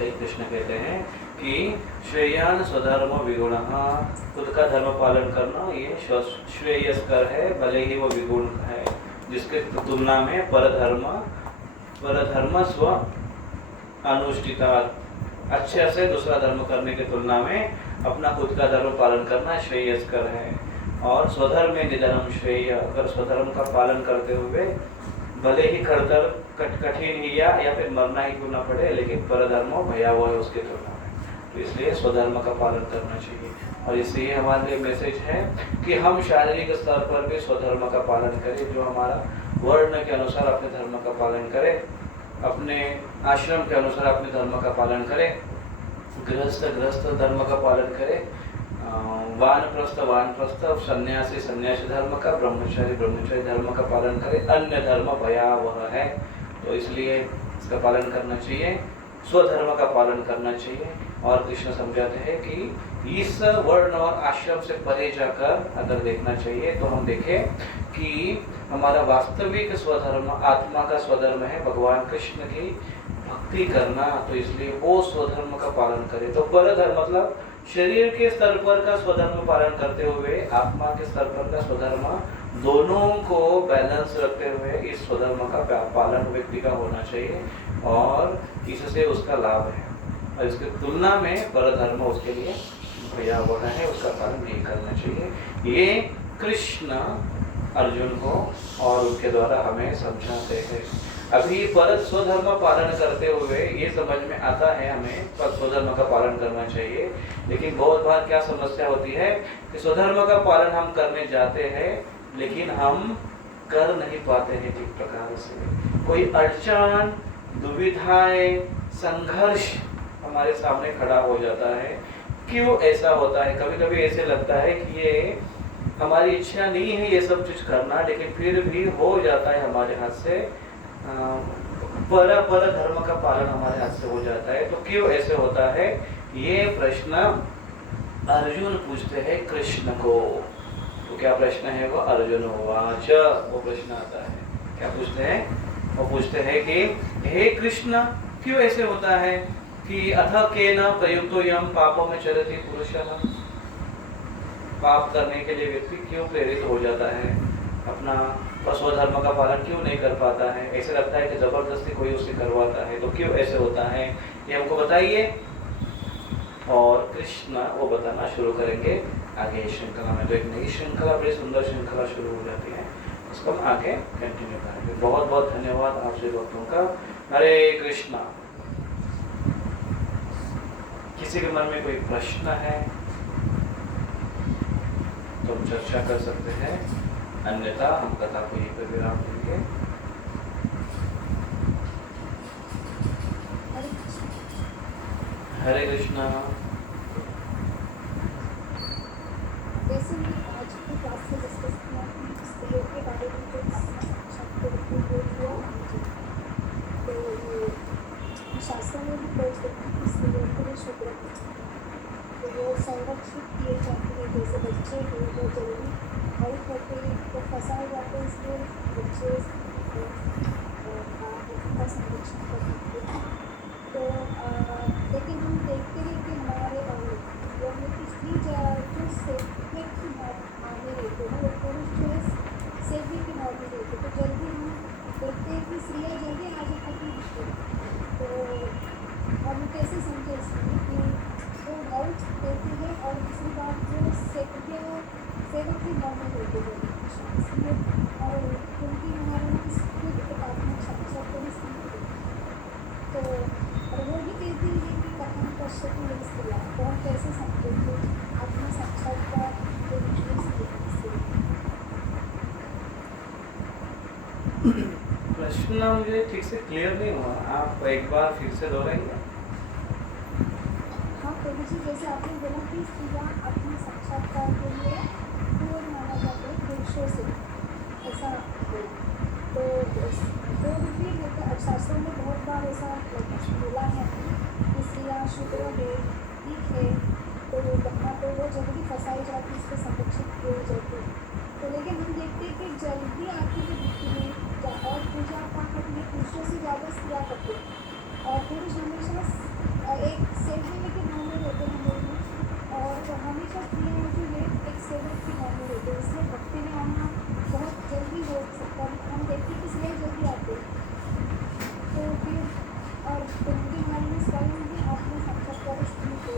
कृष्ण कहते हैं कि श्रेयान् स्वधर्म विगुणः, खुद का धर्म पालन करना ये श्रेयस्कर है, भले ही वो विगुण है, जिसके तुलना में परधर्म स्व अनुष्ठितात्, अच्छे से दूसरा धर्म करने की तुलना में अपना खुद का धर्म पालन करना श्रेयस्कर है। और स्वधर्म में निधनम श्रेय, अगर स्वधर्म का पालन करते हुए भले ही कठिन ही या फिर मरना ही क्यों ना पड़े, लेकिन परधर्मो भयावह है उसके तुलना में, तो इसलिए स्वधर्म का पालन करना चाहिए। और इसलिए हमारे लिए मैसेज है कि हम शारीरिक स्तर पर भी स्वधर्म का पालन करें, जो हमारा वर्ण के अनुसार अपने धर्म का पालन करें, अपने आश्रम के अनुसार अपने धर्म का पालन करें, गृहस्थ धर्म का पालन करें, वानप्रस्थ सन्यासी धर्म का, ब्रह्मचारी धर्म का पालन करें। अन्य धर्म भयावह है, तो इसलिए इसका पालन करना चाहिए, स्वधर्म का पालन करना चाहिए। और कृष्ण समझाते हैं कि इस वर्ण और आश्रम से परे जाकर अगर देखना चाहिए तो हम देखें कि हमारा वास्तविक स्वधर्म आत्मा का स्वधर्म है भगवान कृष्ण की भक्ति करना, तो इसलिए वो स्वधर्म का पालन करें। तो परधर्म मतलब शरीर के स्तर पर का स्वधर्म पालन करते हुए आत्मा के स्तर पर का स्वधर्म, दोनों को बैलेंस रखते हुए इस स्वधर्म का पालन व्यक्ति का होना चाहिए, और इससे उसका लाभ है। और इसकी तुलना में परधर्म उसके लिए भयावह है, उसका पालन नहीं करना चाहिए। ये कृष्ण अर्जुन को और उनके द्वारा हमें समझाते हैं। अभी परत स्वधर्म पालन करते हुए ये समझ में आता है हमें पर स्वधर्म का पालन करना चाहिए, लेकिन बहुत बार क्या समस्या होती है कि स्वधर्म का पालन हम करने जाते हैं लेकिन हम कर नहीं पाते हैं ठीक प्रकार से। कोई अड़चन, दुविधाएं, संघर्ष हमारे सामने खड़ा हो जाता है। क्यों ऐसा होता है? कभी कभी ऐसे लगता है कि ये हमारी इच्छा नहीं है ये सब चीज करना, लेकिन फिर भी हो जाता है हमारे हाथ से, पर धर्म का पालन हमारे हाथ से हो जाता है। तो क्यों ऐसे होता है? ये प्रश्न अर्जुन पूछते हैं कृष्ण को। तो क्या प्रश्न है वो? अर्जुन उवाच, वो प्रश्न आता है। क्या पूछते हैं? वो पूछते हैं कि हे कृष्ण, क्यों ऐसे होता है कि अथ केन प्रयुक्तो यम पापों में चलति पुरुषः, पाप करने के लिए व्यक्ति क्यों प्रेरित हो जाता है, अपना स्वधर्म का पालन क्यों नहीं कर पाता है? ऐसे लगता है कि जबरदस्ती कोई उसे करवाता है। तो क्यों ऐसे होता है ये हमको बताइए। और कृष्ण वो बताना शुरू करेंगे आगे श्रृंखला में। तो एक नई श्रृंखला, बड़ी सुंदर श्रृंखला शुरू हो जाती है, उसको हम आगे कंटिन्यू करेंगे। बहुत बहुत धन्यवाद आप सभी भक्तों का। हरे कृष्णा। किसी के मन में कोई प्रश्न है तो हम चर्चा कर सकते हैं, अन्यथा हम कथा को यहीं पर विराम देंगे। हरे कृष्णा। जैसे मैं आज की क्लास में डिस्कस किया स्त्रियों के बारे में, जो तो शास्त्र में भी बोल सकते हैं स्त्रियों के लिए शुक्र तो वो संरक्षित किए जाते हैं। जैसे बच्चे हैं वो जल्दी हेल्प होते हैं, तो फंसा जाते हैं, इसलिए बच्चे का संरक्षण करते हैं। तो लेकिन हम देखते हैं कि हमारे यानी कि स्त्री जो सेव्य की भाव में रहते हैं वो पुरुष जो है सेव्य की भाव में रहते, तो जल्दी हम देखते हैं कि स्त्रियाँ जल्दी आगे तक नहीं दिखती। तो हम कैसे समझे इसमें कि वो भाव देती है और दूसरी बात जो सेवक की भाव में रहते हैं इसलिए, और क्योंकि हमारे खुद एक आत्मा साक्षात्कार स्त्री, तो और वो भी कहती है कि कथन पश्यति है स्त्रियाँ, तो हम कैसे समझेंगे आत्मा साक्षात्कार के प्रश्न मुझे ठीक से क्लियर नहीं हुआ, आप एक बार फिर से दोहराएंगे? हाँ प्रभु जी, जैसे आपने बोला कि स्त्रियाँ आत्मा साक्षात्कार के लिए पूर्ण माना जाता है पुरुषों से, ऐसा तो भी मतलब शास्त्रों में बहुत बार ऐसा बोला है कि स्त्रियाँ शूद्र है, ठीक है, तो वहाँ तो वो जल्दी फंसाई जाती है, इसको संरक्षित किए जाते, तो लेकिन हम देखते हैं कि जल्दी आती है दिखती है और पूजा पाठ अपने पुरुषों से ज़्यादा स्त्रियाँ करते हैं, और पुरुष हमेशा एक सेवक के भाव में रहते हैं लोग, और हमेशा स्त्रियाँ जो है एक सेवक के भाव में रहते हैं, इसलिए भक्ति में आना बहुत जल्दी हो सकता है। हम देखते हैं कि स्त्रियाँ जल्दी आते हैं, तो फिर और मुझे हमारे में स्वयं भी आपने साक्षात्कार स्त्री को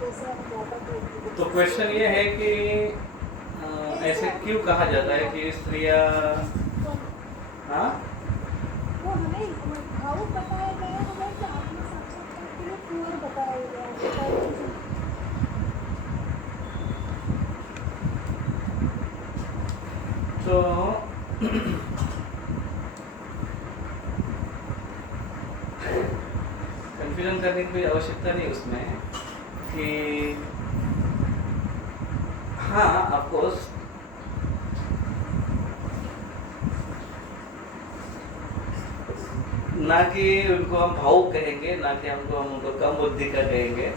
जैसे हम ज़्यादा करते। तो क्वेश्चन ये है कि ऐसे क्यों कहा जाता है कि स्त्रियाँ, हाँ वो हमें भाव बताया गया, हमें कि आत्मा साक्षात्कार के लिए पूर्ण बताया गया है। तो कन्फ्यूजन करने की कोई आवश्यकता नहीं उसमें कि हाँ ऑफकोर्स ना कि उनको हम भावुक कहेंगे, ना कि हम उनको कम बुद्धि का कहेंगे,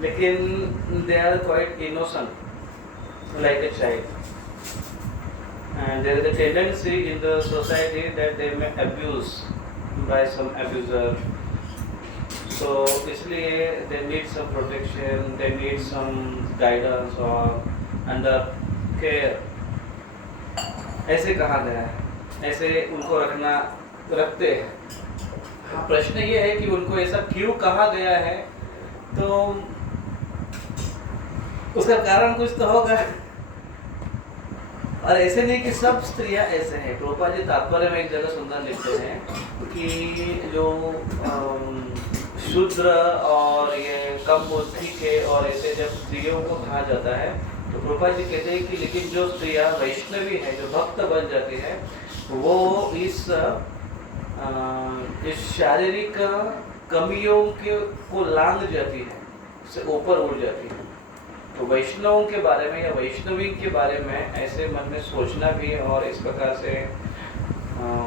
लेकिन they are quite innocent like a child, and there is a tendency in the society that they may abuse by some abuser, so इसलिए they need some protection, they need some guidance or under care, ऐसे कहा गया है, ऐसे उनको रखते हैं। हाँ, प्रश्न ये है कि उनको ऐसा क्यों कहा गया है, तो उसका कारण कुछ तो होगा, और ऐसे नहीं कि सब स्त्रियां ऐसे हैं। प्रभुपाद जी तात्पर्य में एक जगह सुंदर लिखते हैं कि जो शूद्र और ये कम बुद्धि के और ऐसे जब स्त्रियों को कहा जाता है, तो प्रभुपाद जी कहते हैं कि लेकिन जो स्त्रियां वैष्णवी है, जो भक्त बन जाती है, वो इस शारीरिक कमियों को लांघ जाती है, से ऊपर उड़ जाती है। तो वैष्णवों के बारे में या वैष्णवी के बारे में ऐसे मन में सोचना भी और इस प्रकार से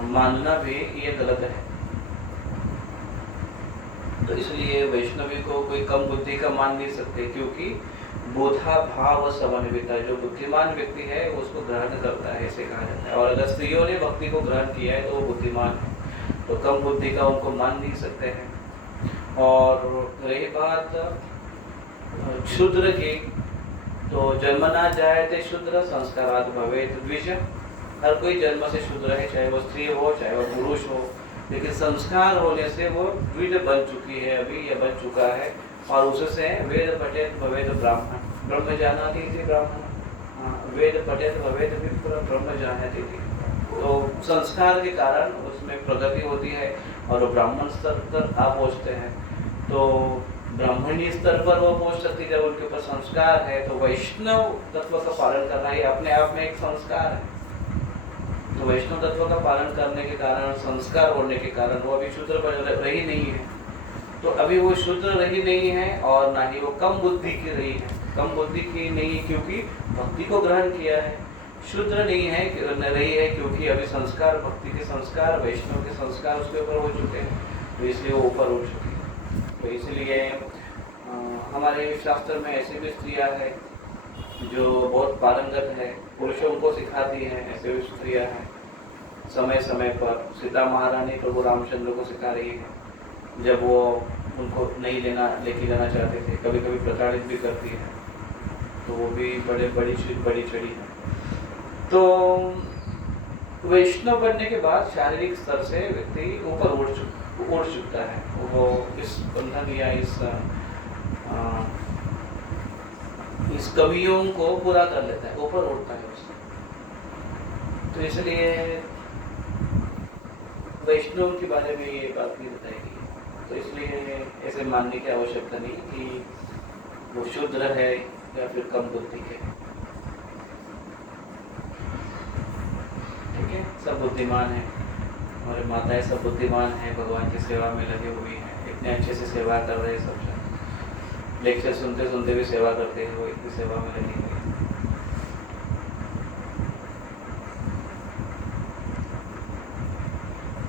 मानना भी ये गलत है। तो इसलिए वैष्णवी को कोई कम बुद्धि का मान नहीं सकते, क्योंकि बोधा भाव समन्विता, जो बुद्धिमान व्यक्ति है उसको ग्रहण करता है, ऐसे कहा जाता है। और अगर स्त्रियों ने भक्ति को ग्रहण किया है तो वो बुद्धिमान है, तो कम बुद्धि का उनको मान नहीं सकते हैं। और रही बात शूद्र की, तो जन्मना जायते शूद्र संस्कारात् भवेत् द्विज, हर कोई जन्म से शूद्र है, चाहे वो स्त्री हो चाहे वो पुरुष हो, लेकिन संस्कार होने से वो द्विज बन चुकी है अभी, या बन चुका है, और उससे वेद पठेत भवेत् ब्राह्मण, ब्रह्म जानाति इति ब्राह्मण, वेद पठेत भवेत् विप्र, ब्रह्म जानाति इति। तो संस्कार के कारण उसमें प्रगति होती है और वो ब्राह्मण स्तर पर आप पहुँचते हैं। तो ब्राह्मणी स्तर पर वो पहुँच सकती है जब उनके ऊपर संस्कार है। तो वैष्णव तत्व का पालन करना ये अपने आप में एक संस्कार है। तो वैष्णव तत्व का पालन करने के कारण, संस्कार होने के कारण वो अभी शूद्र रही नहीं है। तो अभी वो शूद्र रही नहीं है और ना ही वो कम बुद्धि की रही है। कम बुद्धि की नहीं क्योंकि भक्ति को ग्रहण किया है, शूद्र नहीं है रही है क्योंकि अभी संस्कार, भक्ति के संस्कार, वैष्णव के संस्कार उसके ऊपर हो चुके हैं, तो इसलिए वो ऊपर उठ चुकी है। तो इसलिए हमारे शास्त्र में ऐसी भी स्त्रियाँ हैं जो बहुत पारंगत है, पुरुषों को सिखाती हैं, ऐसे भी स्त्रियाँ हैं। समय समय पर सीता महारानी प्रभु रामचंद्र को सिखा रही है, जब वो उनको नहीं लेके जाना चाहते थे, कभी कभी प्रताड़ित भी करती है, तो वो भी बड़ी चढ़ी है। तो वैष्णव बनने के बाद शारीरिक स्तर से व्यक्ति ऊपर उड़ चुकता है, वो इस बंधन या इस कमियों को पूरा कर लेता है, ऊपर उड़ता है उससे। तो इसलिए वैष्णव के बारे में ये बात नहीं बताई गई, तो इसलिए ऐसे मानने की आवश्यकता नहीं कि वो शूद्र है या फिर कम बुद्धि है। ठीक है, सब बुद्धिमान है, हमारे माताएं सब बुद्धिमान हैं, भगवान की सेवा में लगे हुई हैं, इतने अच्छे से सेवा कर रहे हैं, सब लेक्चर सुनते सुनते भी सेवा करते हैं, वो इतनी सेवा में लगी हुई है।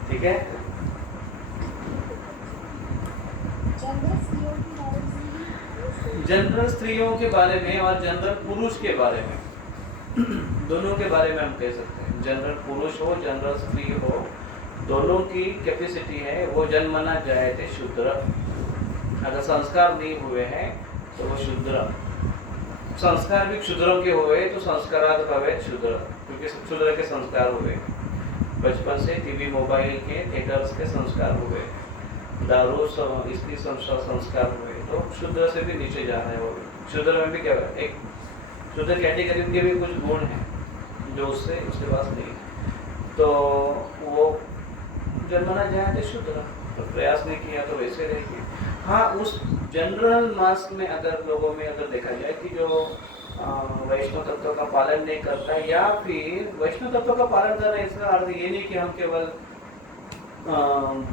ठीक है, जनरल स्त्रियों के बारे में और जनरल पुरुष के बारे में दोनों के बारे में हम कह सकते हैं। जनरल पुरुष हो, जनरल स्त्री हो, दोनों की कैपेसिटी है, वो जन्मना जाए थे शूद्र। अगर संस्कार नहीं हुए हैं तो वो शूद्र, संस्कार भी शूद्रों के हुए तो संस्काराद भवेत् शूद्र, क्योंकि शूद्र के संस्कार हुए, बचपन से टीवी मोबाइल के थिएटर्स के संस्कार हुए, दारू इसकी संस्कार हुए, तो शूद्र से भी नीचे जा रहा है वो। शूद्र में भी क्या है, एक शूद्र कैटेगरी के भी कुछ गुण हैं जो उसके पास नहीं है, तो वो जन्मना जाए तो शूद्र, तो प्रयास नहीं किया तो वैसे रहेगी। हाँ, उस जनरल मास में अगर लोगों में अगर देखा जाए कि जो वैष्णव तत्व का पालन नहीं करता, या फिर वैष्णव तत्व का पालन करना, इसका अर्थ ये नहीं कि हम केवल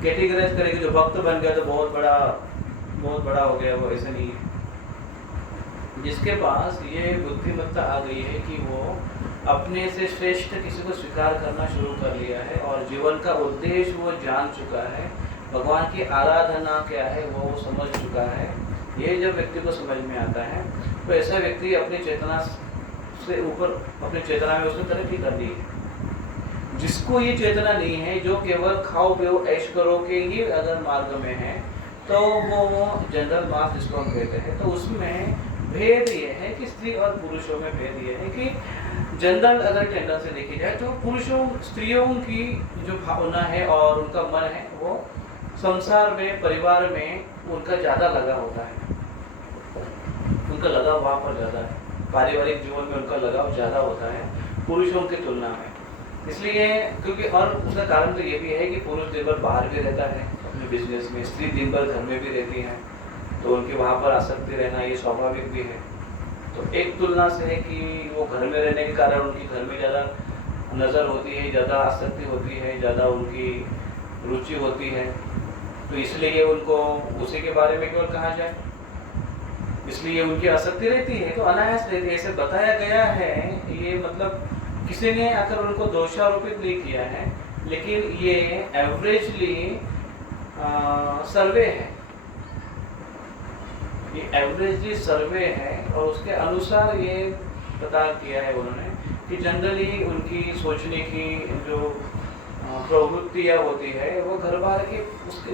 कैटेगराइज करेंगे, जो भक्त बन गया तो बहुत बड़ा हो गया, वो ऐसे नहीं है। जिसके पास ये बुद्धिमत्ता आ गई है कि वो अपने से श्रेष्ठ किसी को स्वीकार करना शुरू कर लिया है और जीवन का उद्देश्य वो जान चुका है, भगवान की आराधना क्या है वो समझ चुका है, ये जब व्यक्ति को समझ में आता है तो ऐसा व्यक्ति अपनी चेतना से ऊपर, अपनी चेतना में उसने तरक्की कर दी है। जिसको ये चेतना नहीं है, जो केवल खाओ पियो ऐश करो के ही अगर मार्ग में है, तो वो जनरल मास जिसको हम कहते हैं, तो उसमें भेद ये है कि स्त्री और पुरुषों में भेद ये है कि जनरल अगर टेंडेंसी देखी जाए तो स्त्रियों की जो भावना है और उनका मन है, वो संसार में, परिवार में उनका ज़्यादा लगा होता है, उनका लगाव वहाँ पर ज़्यादा है, पारिवारिक जीवन में उनका लगाव ज़्यादा होता है पुरुषों की तुलना में। इसलिए क्योंकि, और उसका कारण तो ये भी है कि पुरुष दिन भर बाहर भी रहता है अपने बिजनेस में, स्त्री दिन भर घर में भी रहती है, तो उनके वहाँ पर आसक्ति रहना ये स्वाभाविक भी है। तो एक तुलना से है कि वो घर में रहने के कारण उनकी घर में ज़्यादा नज़र होती है, ज़्यादा आसक्ति होती है, ज़्यादा उनकी रुचि होती है, तो इसलिए उनको उसी के बारे में केवल कहा जाए, इसलिए उनकी आसक्ति रहती है, तो अनायास रहती है, ऐसे बताया गया है। ये मतलब किसी ने आकर उनको दोषारोपित नहीं किया है, लेकिन ये एवरेजली सर्वे है, ये एवरेजली सर्वे है, और उसके अनुसार ये पता किया है उन्होंने कि जनरली उनकी सोचने की जो प्रवृत्तियाँ होती है वो घर बार के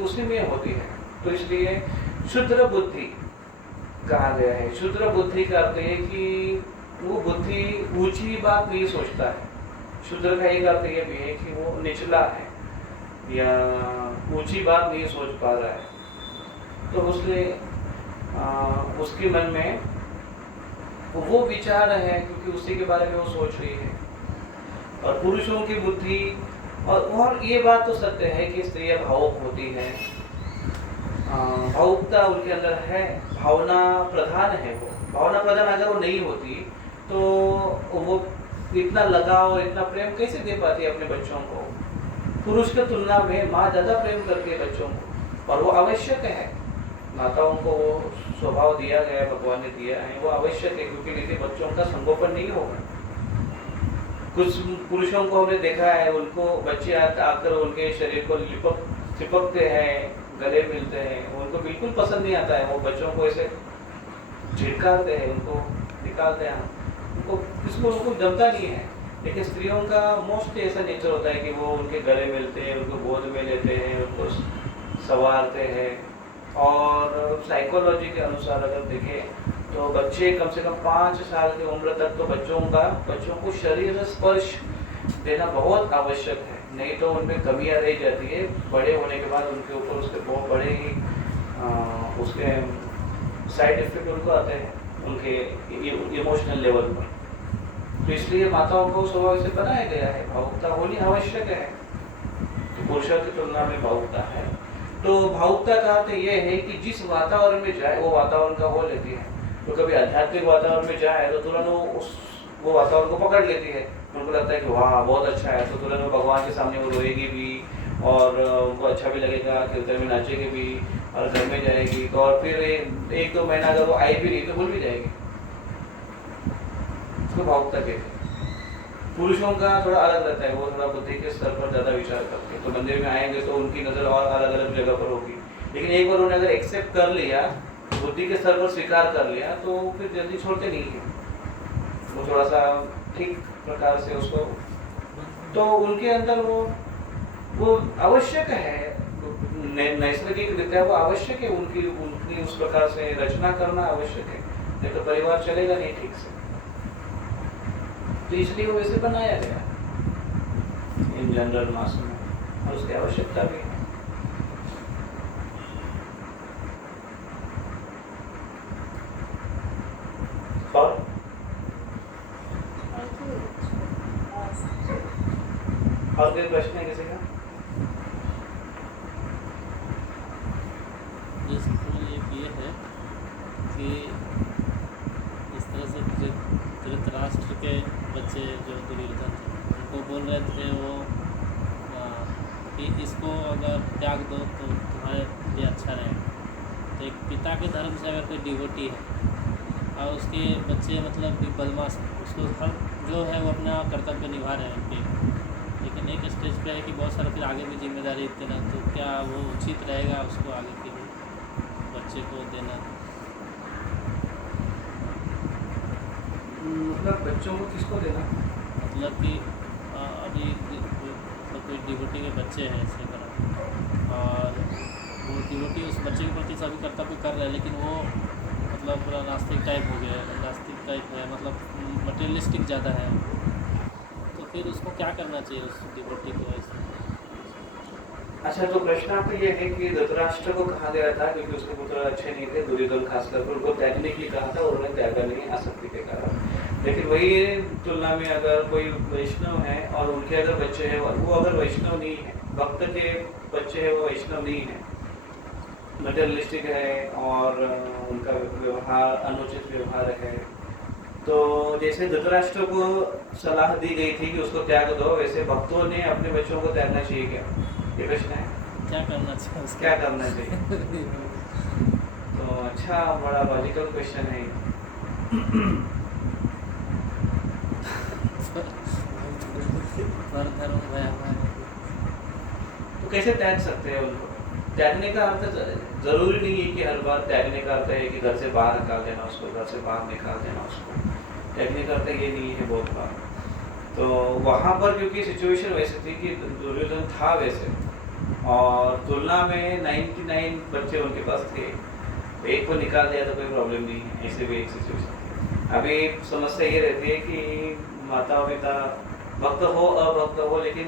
उसी में होती है। तो इसलिए शुद्र बुद्धि कहा गया है। शुद्र बुद्धि का अर्थ है कि वो बुद्धि ऊंची बात नहीं सोचता है। शुद्र का एक अर्थ ये भी है कि वो निचला है या ऊंची बात नहीं सोच पा रहा है, तो उसके मन में वो विचार है क्योंकि उसी के बारे में वो सोच रही है। और पुरुषों की बुद्धि, और ये बात तो सत्य है कि स्त्रियां भावुक होती हैं, भावुकता उनके अंदर है, भावना प्रधान है। वो भावना प्रधान अगर वो नहीं होती तो वो इतना लगाव, इतना प्रेम कैसे दे पाती है अपने बच्चों को। पुरुष की तुलना में माँ ज़्यादा प्रेम करती है बच्चों को, और वो आवश्यक है। माताओं को वो स्वभाव दिया गया है, भगवान ने दिया है, वो आवश्यक है, क्योंकि नहीं बच्चों का संगोपन नहीं होगा। कुछ पुरुषों को हमने देखा है, उनको बच्चे आकर उनके शरीर को चिपकते हैं, गले मिलते हैं, उनको बिल्कुल पसंद नहीं आता है। वो बच्चों को ऐसे झिड़काते हैं, उनको निकालते हैं, उनको जमता नहीं है। लेकिन स्त्रियों का मोस्ट ऐसा नेचर होता है कि वो उनके गले मिलते हैं, उनको गोद में लेते हैं, उनको संवारते हैं। और साइकोलॉजी के अनुसार अगर देखें तो बच्चे कम से कम 5 साल की उम्र तक तो बच्चों को शरीर स्पर्श देना बहुत आवश्यक है, नहीं तो उनमें कमियां रह जाती है। बड़े होने के बाद उनके ऊपर उसके बहुत बड़े ही उसके साइड इफेक्ट उनको आते हैं उनके इमोशनल लेवल पर। तो इसलिए माताओं को स्वभाव से बनाया गया है, भावुकता होनी आवश्यक है। तो पुरुषों की तुलना में भावुकता है। तो भावुकता का अर्थ ये है कि जिस वातावरण में जाए वो वातावरण का हो लेती है। तो कभी आध्यात्मिक वातावरण में जाए तो तुरंत वो वातावरण को पकड़ लेती है। उनको लगता है कि वाह बहुत अच्छा है, तो तुरंत वो भगवान के सामने वो रोएगी भी और उनको अच्छा भी लगेगा, कीर्तन में नाचेगी भी और घर में जाएगी। तो और फिर 1-2 महीना अगर वो आई भी नहीं तो भूल भी जाएगी। उसको भावुकता कहते हैं। पुरुषों का थोड़ा अलग रहता है, वो थोड़ा बुद्धि के स्तर पर ज़्यादा विचार करते हैं। तो मंदिर में आएंगे तो उनकी नज़र और अलग अलग जगह पर होगी, लेकिन एक बार उन्होंने अगर एक्सेप्ट कर लिया, बुद्धि के स्तर पर स्वीकार कर लिया, तो फिर जल्दी छोड़ते नहीं है। वो थोड़ा सा ठीक प्रकार से उसको, तो उनके अंदर वो आवश्यक है, नैसर्गिक रीत्या वो आवश्यक है, उनकी उस प्रकार से रचना करना आवश्यक है, नहीं तो परिवार चलेगा नहीं ठीक से। तो इसलिए वो वैसे बनाया गया इन जनरल मास में, और उसकी आवश्यकता भी है। और कोई प्रश्न है किसी का? ये है कि इस तरह से धृतराष्ट्र के बच्चे जो दुर्योधन थे उनको बोल रहे थे वो कि इसको अगर त्याग दो तो तुम्हारे लिए अच्छा रहेगा। तो एक पिता के धर्म से अगर कोई डिवोटी है और उसके बच्चे मतलब कि बदमाश, उसको हर जो है वो अपना कर्तव्य निभा रहे हैं उनके, लेकिन एक स्टेज पे है कि बहुत सारा फिर आगे भी जिम्मेदारी देना, तो क्या वो उचित रहेगा उसको आगे के बच्चे को देना? मतलब बच्चों को किसको देना? मतलब कि अभी मतलब कोई डिवोटी के बच्चे हैं ऐसे करा, और वो डिवोटी उस बच्चे के प्रति सभी कर्तव्य कर रहे हैं, लेकिन वो मतलब पूरा नास्तिक टाइप हो गया है, नास्तिक टाइप है, मतलब मटेरियलिस्टिक ज़्यादा है। तो फिर उसको क्या करना चाहिए उस डिवोटी को ऐसे? अच्छा, तो प्रश्न आपका ये है कि धृतराष्ट्र को कहा गया था क्योंकि उसके पुत्र अच्छे नहीं थे, दुर्योधन खासकर उनको त्यागने के लिए कहा था और उन्हें त्यागा नहीं आसक्ति के कारण। लेकिन वही तुलना में अगर कोई वैष्णव है और उनके अगर बच्चे हैं, वो अगर वैष्णव नहीं है, भक्त के बच्चे हैं, वो वैष्णव नहीं है, मटेरियलिस्टिक है और उनका व्यवहार अनुचित व्यवहार है, तो जैसे धृतराष्ट्र को सलाह दी गई थी कि उसको त्याग दो, वैसे भक्तों ने अपने बच्चों को त्यागना चाहिए क्या? ये प्रश्न है, क्या करना चाहिए? क्या करना चाहिए? तो अच्छा, बड़ा लॉजिकल क्वेश्चन है। तो कैसे त्याग सकते हैं उनको? त्यागने का अर्थ जरूरी नहीं है कि हर बार त्यागने का अर्थ है कि घर से बाहर निकाल देना उसको, घर से बाहर निकाल देना उसको। त्यागने का अर्थ ये नहीं है बहुत बार। तो वहाँ पर क्योंकि सिचुएशन वैसे थी कि दुर्योधन था वैसे, और तुलना में 99 बच्चे उनके पास थे, तो एक को निकाल दिया तो कोई प्रॉब्लम नहीं है, ऐसे भी एक सिचुएशन। अभी समस्या ये रहती है कि माता पिता भक्त हो अभक्त हो, लेकिन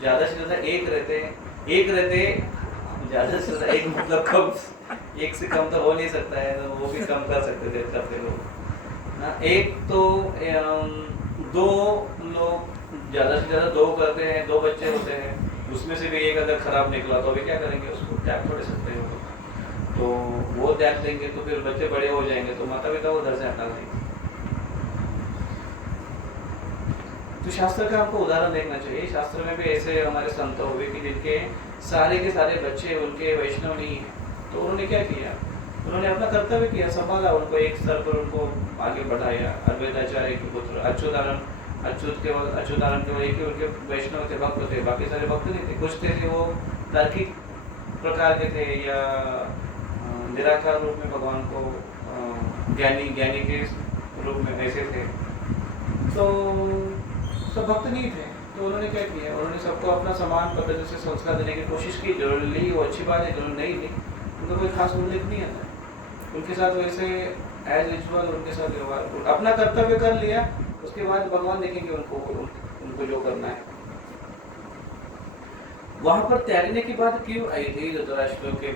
ज़्यादा से ज़्यादा एक रहते ज़्यादा से ज़्यादा एक मतलब कम, एक से कम तो हो नहीं सकता है, तो वो भी कम कर सकते लोग ना। एक तो 2 लोग ज़्यादा से ज़्यादा 2 करते हैं, 2 बच्चे होते हैं, उसमें से भी एक अगर खराब निकला तो अभी क्या करेंगे? उसको त्याग थोड़े सकते हो, तो वो त्याग देंगे तो फिर बच्चे बड़े हो जाएंगे तो माता पिता को घर से हटा देंगे। तो शास्त्र का हमको उदाहरण देखना चाहिए। शास्त्र में भी ऐसे हमारे संत हुए कि जिनके सारे के सारे बच्चे उनके वैष्णव नहीं है, तो उन्होंने क्या किया? उन्होंने अपना कर्तव्य किया, संभाला उनको, एक स्तर पर उनको आगे बढ़ाया। अद्वैताचार्य के पुत्र अच्युतानंद केवल एक ही उनके वैष्णव थे, भक्त थे, बाकी सारे भक्त नहीं थे। कुछ थे वो तार्किक प्रकार के थे या निराकार रूप में भगवान को ज्ञानी के रूप में ऐसे थे, तो सब भक्त नहीं थे। तो तो उन्होंने क्या किया, उन्होंने सबको अपना समान पद्धति से संस्कार देने की कोशिश की। जो ली वो अच्छी बात है, जो नहीं ली उनका कोई खास उल्लेख नहीं आता। उनके साथ वैसे एज यूजुअल उनके साथ व्यवहार, अपना कर्तव्य कर लिया, उसके बाद भगवान देखेंगे उनको जो करना है। वहां पर त्यागने की बात क्यों आई थी धृतराष्ट्र के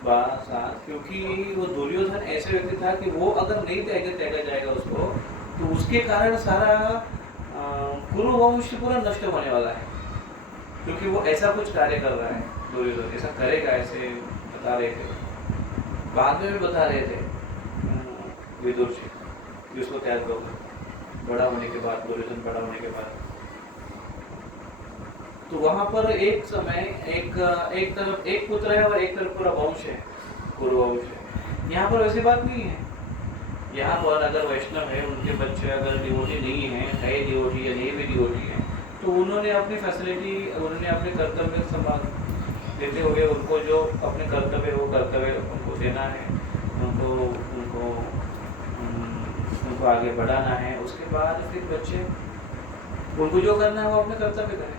साथ? क्योंकि वो दुर्योधन ऐसे व्यक्ति था कि वो अगर नहीं त्यागा जाएगा उसको, तो उसके कारण सारा कुरु वंश पूरा नष्ट होने वाला है। क्योंकि वो ऐसा कुछ कार्य कर रहा है, दुर्योधन ऐसा करेगा, ऐसे बता रहे थे, बाद में भी बता रहे थे विदुर जी कि उसको त्याग दो बड़ा होने के बाद, दुर्योधन बड़ा होने के बाद। तो वहां पर एक समय एक तरफ एक पुत्र है और एक तरफ पूरा वंश है, कुरु वंश है। यहाँ पर वैसी बात नहीं है। यहाँ पर अगर वैष्णव है, उनके बच्चे अगर डिवोटी नहीं है डिवोटी या नहीं भी डिवोटी है, तो उन्होंने अपनी फैसिलिटी, उन्होंने अपने कर्तव्य संभाल देते हुए उनको जो अपने कर्तव्य वो कर्तव्य उनको देना है, उनको आगे बढ़ाना है। उसके बाद फिर बच्चे उनको जो करना है वो अपने कर्तव्य करें।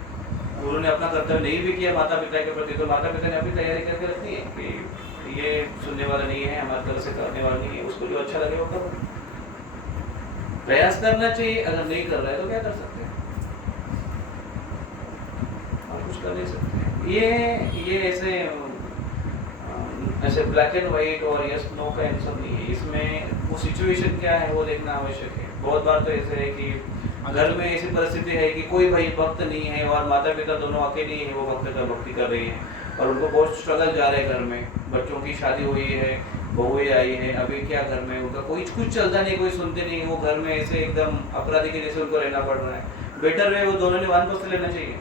उन्होंने अपना कर्तव्य नहीं भी किया माता पिता के प्रति, तो माता पिता ने अपनी तैयारी करके रखनी है कि ये सुनने वाला नहीं है, हमारी तरफ से करने वाला नहीं है, उसको जो अच्छा लगे वो करो। प्रयास करना चाहिए, अगर नहीं कर रहा है तो क्या कर सकते हैं, और कुछ कर नहीं सकते। ये ऐसे ब्लैक एंड व्हाइट और यस नो का आंसर नहीं है। इसमें वो सिचुएशन क्या है वो देखना आवश्यक है। बहुत बार तो ऐसे है कि घर में ऐसी परिस्थिति है कि कोई भाई भक्त नहीं है और माता पिता दोनों अकेले ही है, वो भक्ति कर रही हैं और उनको बहुत स्ट्रगल जा रहा है। घर में बच्चों की शादी हुई है, बहुएं आई है, अभी क्या घर में उनका कुछ चलता नहीं, कोई सुनते नहीं, वो घर में ऐसे एकदम अपराधी के जैसे उनको रहना पड़ रहा है। बेटर है वो दोनों ने वानप्रस्थ लेना चाहिए।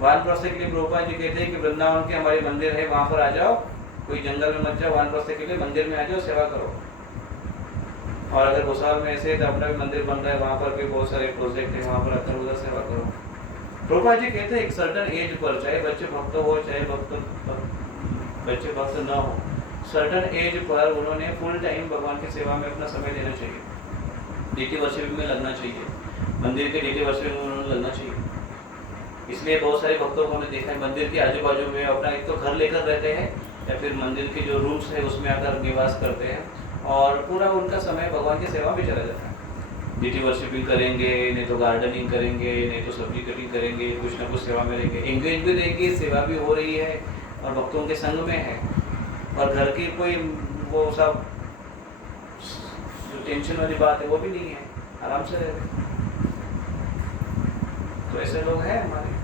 वानप्रस्थ के लिए प्रभुपाद जी कहते हैं कि वृंदावन के हमारे मंदिर है, वहाँ पर आ जाओ, कोई जंगल में मत जाओ, वानप्रस्थ के लिए मंदिर में आ जाओ, सेवा करो। और अगर भोसाल में ऐसे तो अपना भी मंदिर बन रहा है, वहाँ पर भी बहुत सारे प्रोजेक्ट है, वहाँ पर आकर उधर सेवा करो। प्रभुपाद जी कहते हैं एक सर्टन एज पर, चाहे बच्चे भक्त हो चाहे बच्चे भक्त न हो, सर्टन एज पर उन्होंने फुल टाइम भगवान की सेवा में अपना समय देना चाहिए। डीटी वर्शिपिंग में लगना चाहिए, मंदिर के डीटी वर्शिपिंग में उन्होंने लगना चाहिए। इसलिए बहुत सारे भक्तों को हमने देखा है मंदिर के आजू बाजू में अपना एक तो घर लेकर रहते हैं या फिर मंदिर के जो रूम्स है उसमें आकर निवास करते हैं और पूरा उनका समय भगवान की सेवा में चला जाता है। डीटी वर्शिपिंग करेंगे, नहीं तो गार्डनिंग करेंगे, नहीं तो सब्जी कटिंग करेंगे, कुछ ना कुछ सेवा में रहेंगे, एंगेज भी रहेंगे, सेवा भी हो रही है और भक्तों के संग में है। और घर की कोई वो सब जो टेंशन वाली बात है वो भी नहीं है, आराम से रह रहे। तो ऐसे लोग हैं हमारे।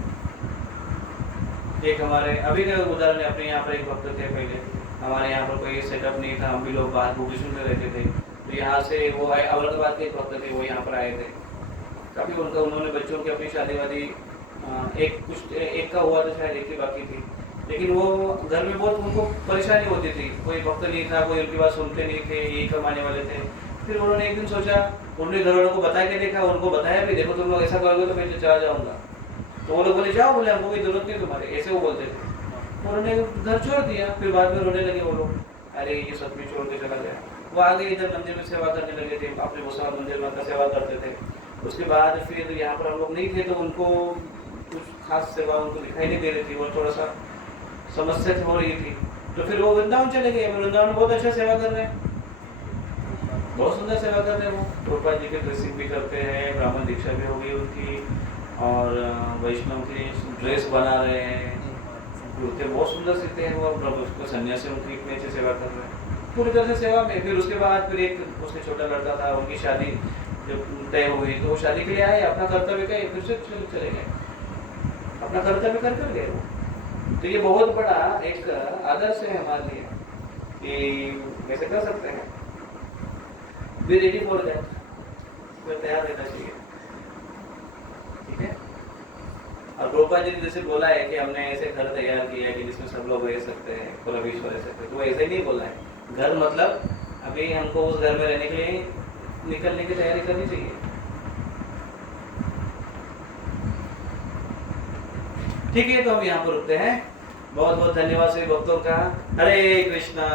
एक हमारे अभी का उदाहरण है, अपने यहाँ पर एक भक्त थे पहले, हमारे यहाँ पर कोई सेटअप नहीं था, हम भी लोग बाहर भुवनेश्वर में रहते थे, तो यहाँ से वो आए, औरंगाबाद के एक भक्त थे, वो यहाँ पर आए थे। काफ़ी उन्होंने बच्चों की अपनी शादी वादी एक का हुआ था शायद, एक की बाकी थी, लेकिन वो घर में बहुत उनको परेशानी होती थी, कोई भक्त नहीं था, कोई उनकी बात सुनते नहीं थे, यही कमाने वाले थे। फिर उन्होंने एक दिन सोचा, उन्होंने घर वालों को बता के देखा, उनको बताया भी, देखो तुम लोग ऐसा करोगे तो मैं चला जाऊँगा। तो वो लोग बोले जाओ, बोले हमको कोई जरूरत नहीं तुम्हारे, ऐसे वो बोलते थे। उन्होंने घर छोड़ दिया, फिर बाद में रोने लगे वो लोग, अरे ये सब भी छोड़ के चला गया। वो आगे इधर मंदिर में सेवा करने लगे थे, अपने भोसाल मंदिर में सेवा करते थे। उसके बाद फिर यहाँ पर हम लोग नहीं थे तो उनको कुछ खास सेवा उनको दिखाई नहीं दे रही थी, वो थोड़ा सा समस्या हो रही थी। तो फिर वो वृंदावन चले गए। वृंदावन में बहुत अच्छा सेवा कर रहे हैं, बहुत सुंदर सेवा कर रहे हैं। वो प्रभुपाद जी के ड्रेसिंग भी करते हैं, ब्राह्मण दीक्षा भी हो गई उनकी, और वैष्णव की ड्रेस बना रहे हैं, कुर्ते बहुत सुंदर सीते हैं वो, उसको सन्यासी उनकी इतनी अच्छी सेवा कर रहे हैं पूरी तरह से सेवा में। फिर उसके बाद फिर एक उसके छोटा लड़का था, उनकी शादी जब तय हुई तो वो शादी के लिए आए, अपना कर्तव्य का फिर से चले गए, अपना कर्तव्य कर गए वो। तो ये बहुत बड़ा एक आदर्श है हमारे लिए कि कैसे कर सकते हैं। बी रेडी फॉर दैट, तैयार रहना चाहिए, ठीक है। और प्रभुपाद जी ने जैसे बोला है कि हमने ऐसे घर तैयार किया है कि जिसमें सब लोग रह सकते हैं, पूरा विश्व रह सकते हैं, तो ऐसे नहीं बोला है। घर मतलब अभी हमको उस घर में रहने के लिए निकलने की तैयारी करनी चाहिए। ठीक है, तो हम यहाँ पर रुकते हैं। बहुत बहुत धन्यवाद सभी भक्तों का। हरे कृष्णा।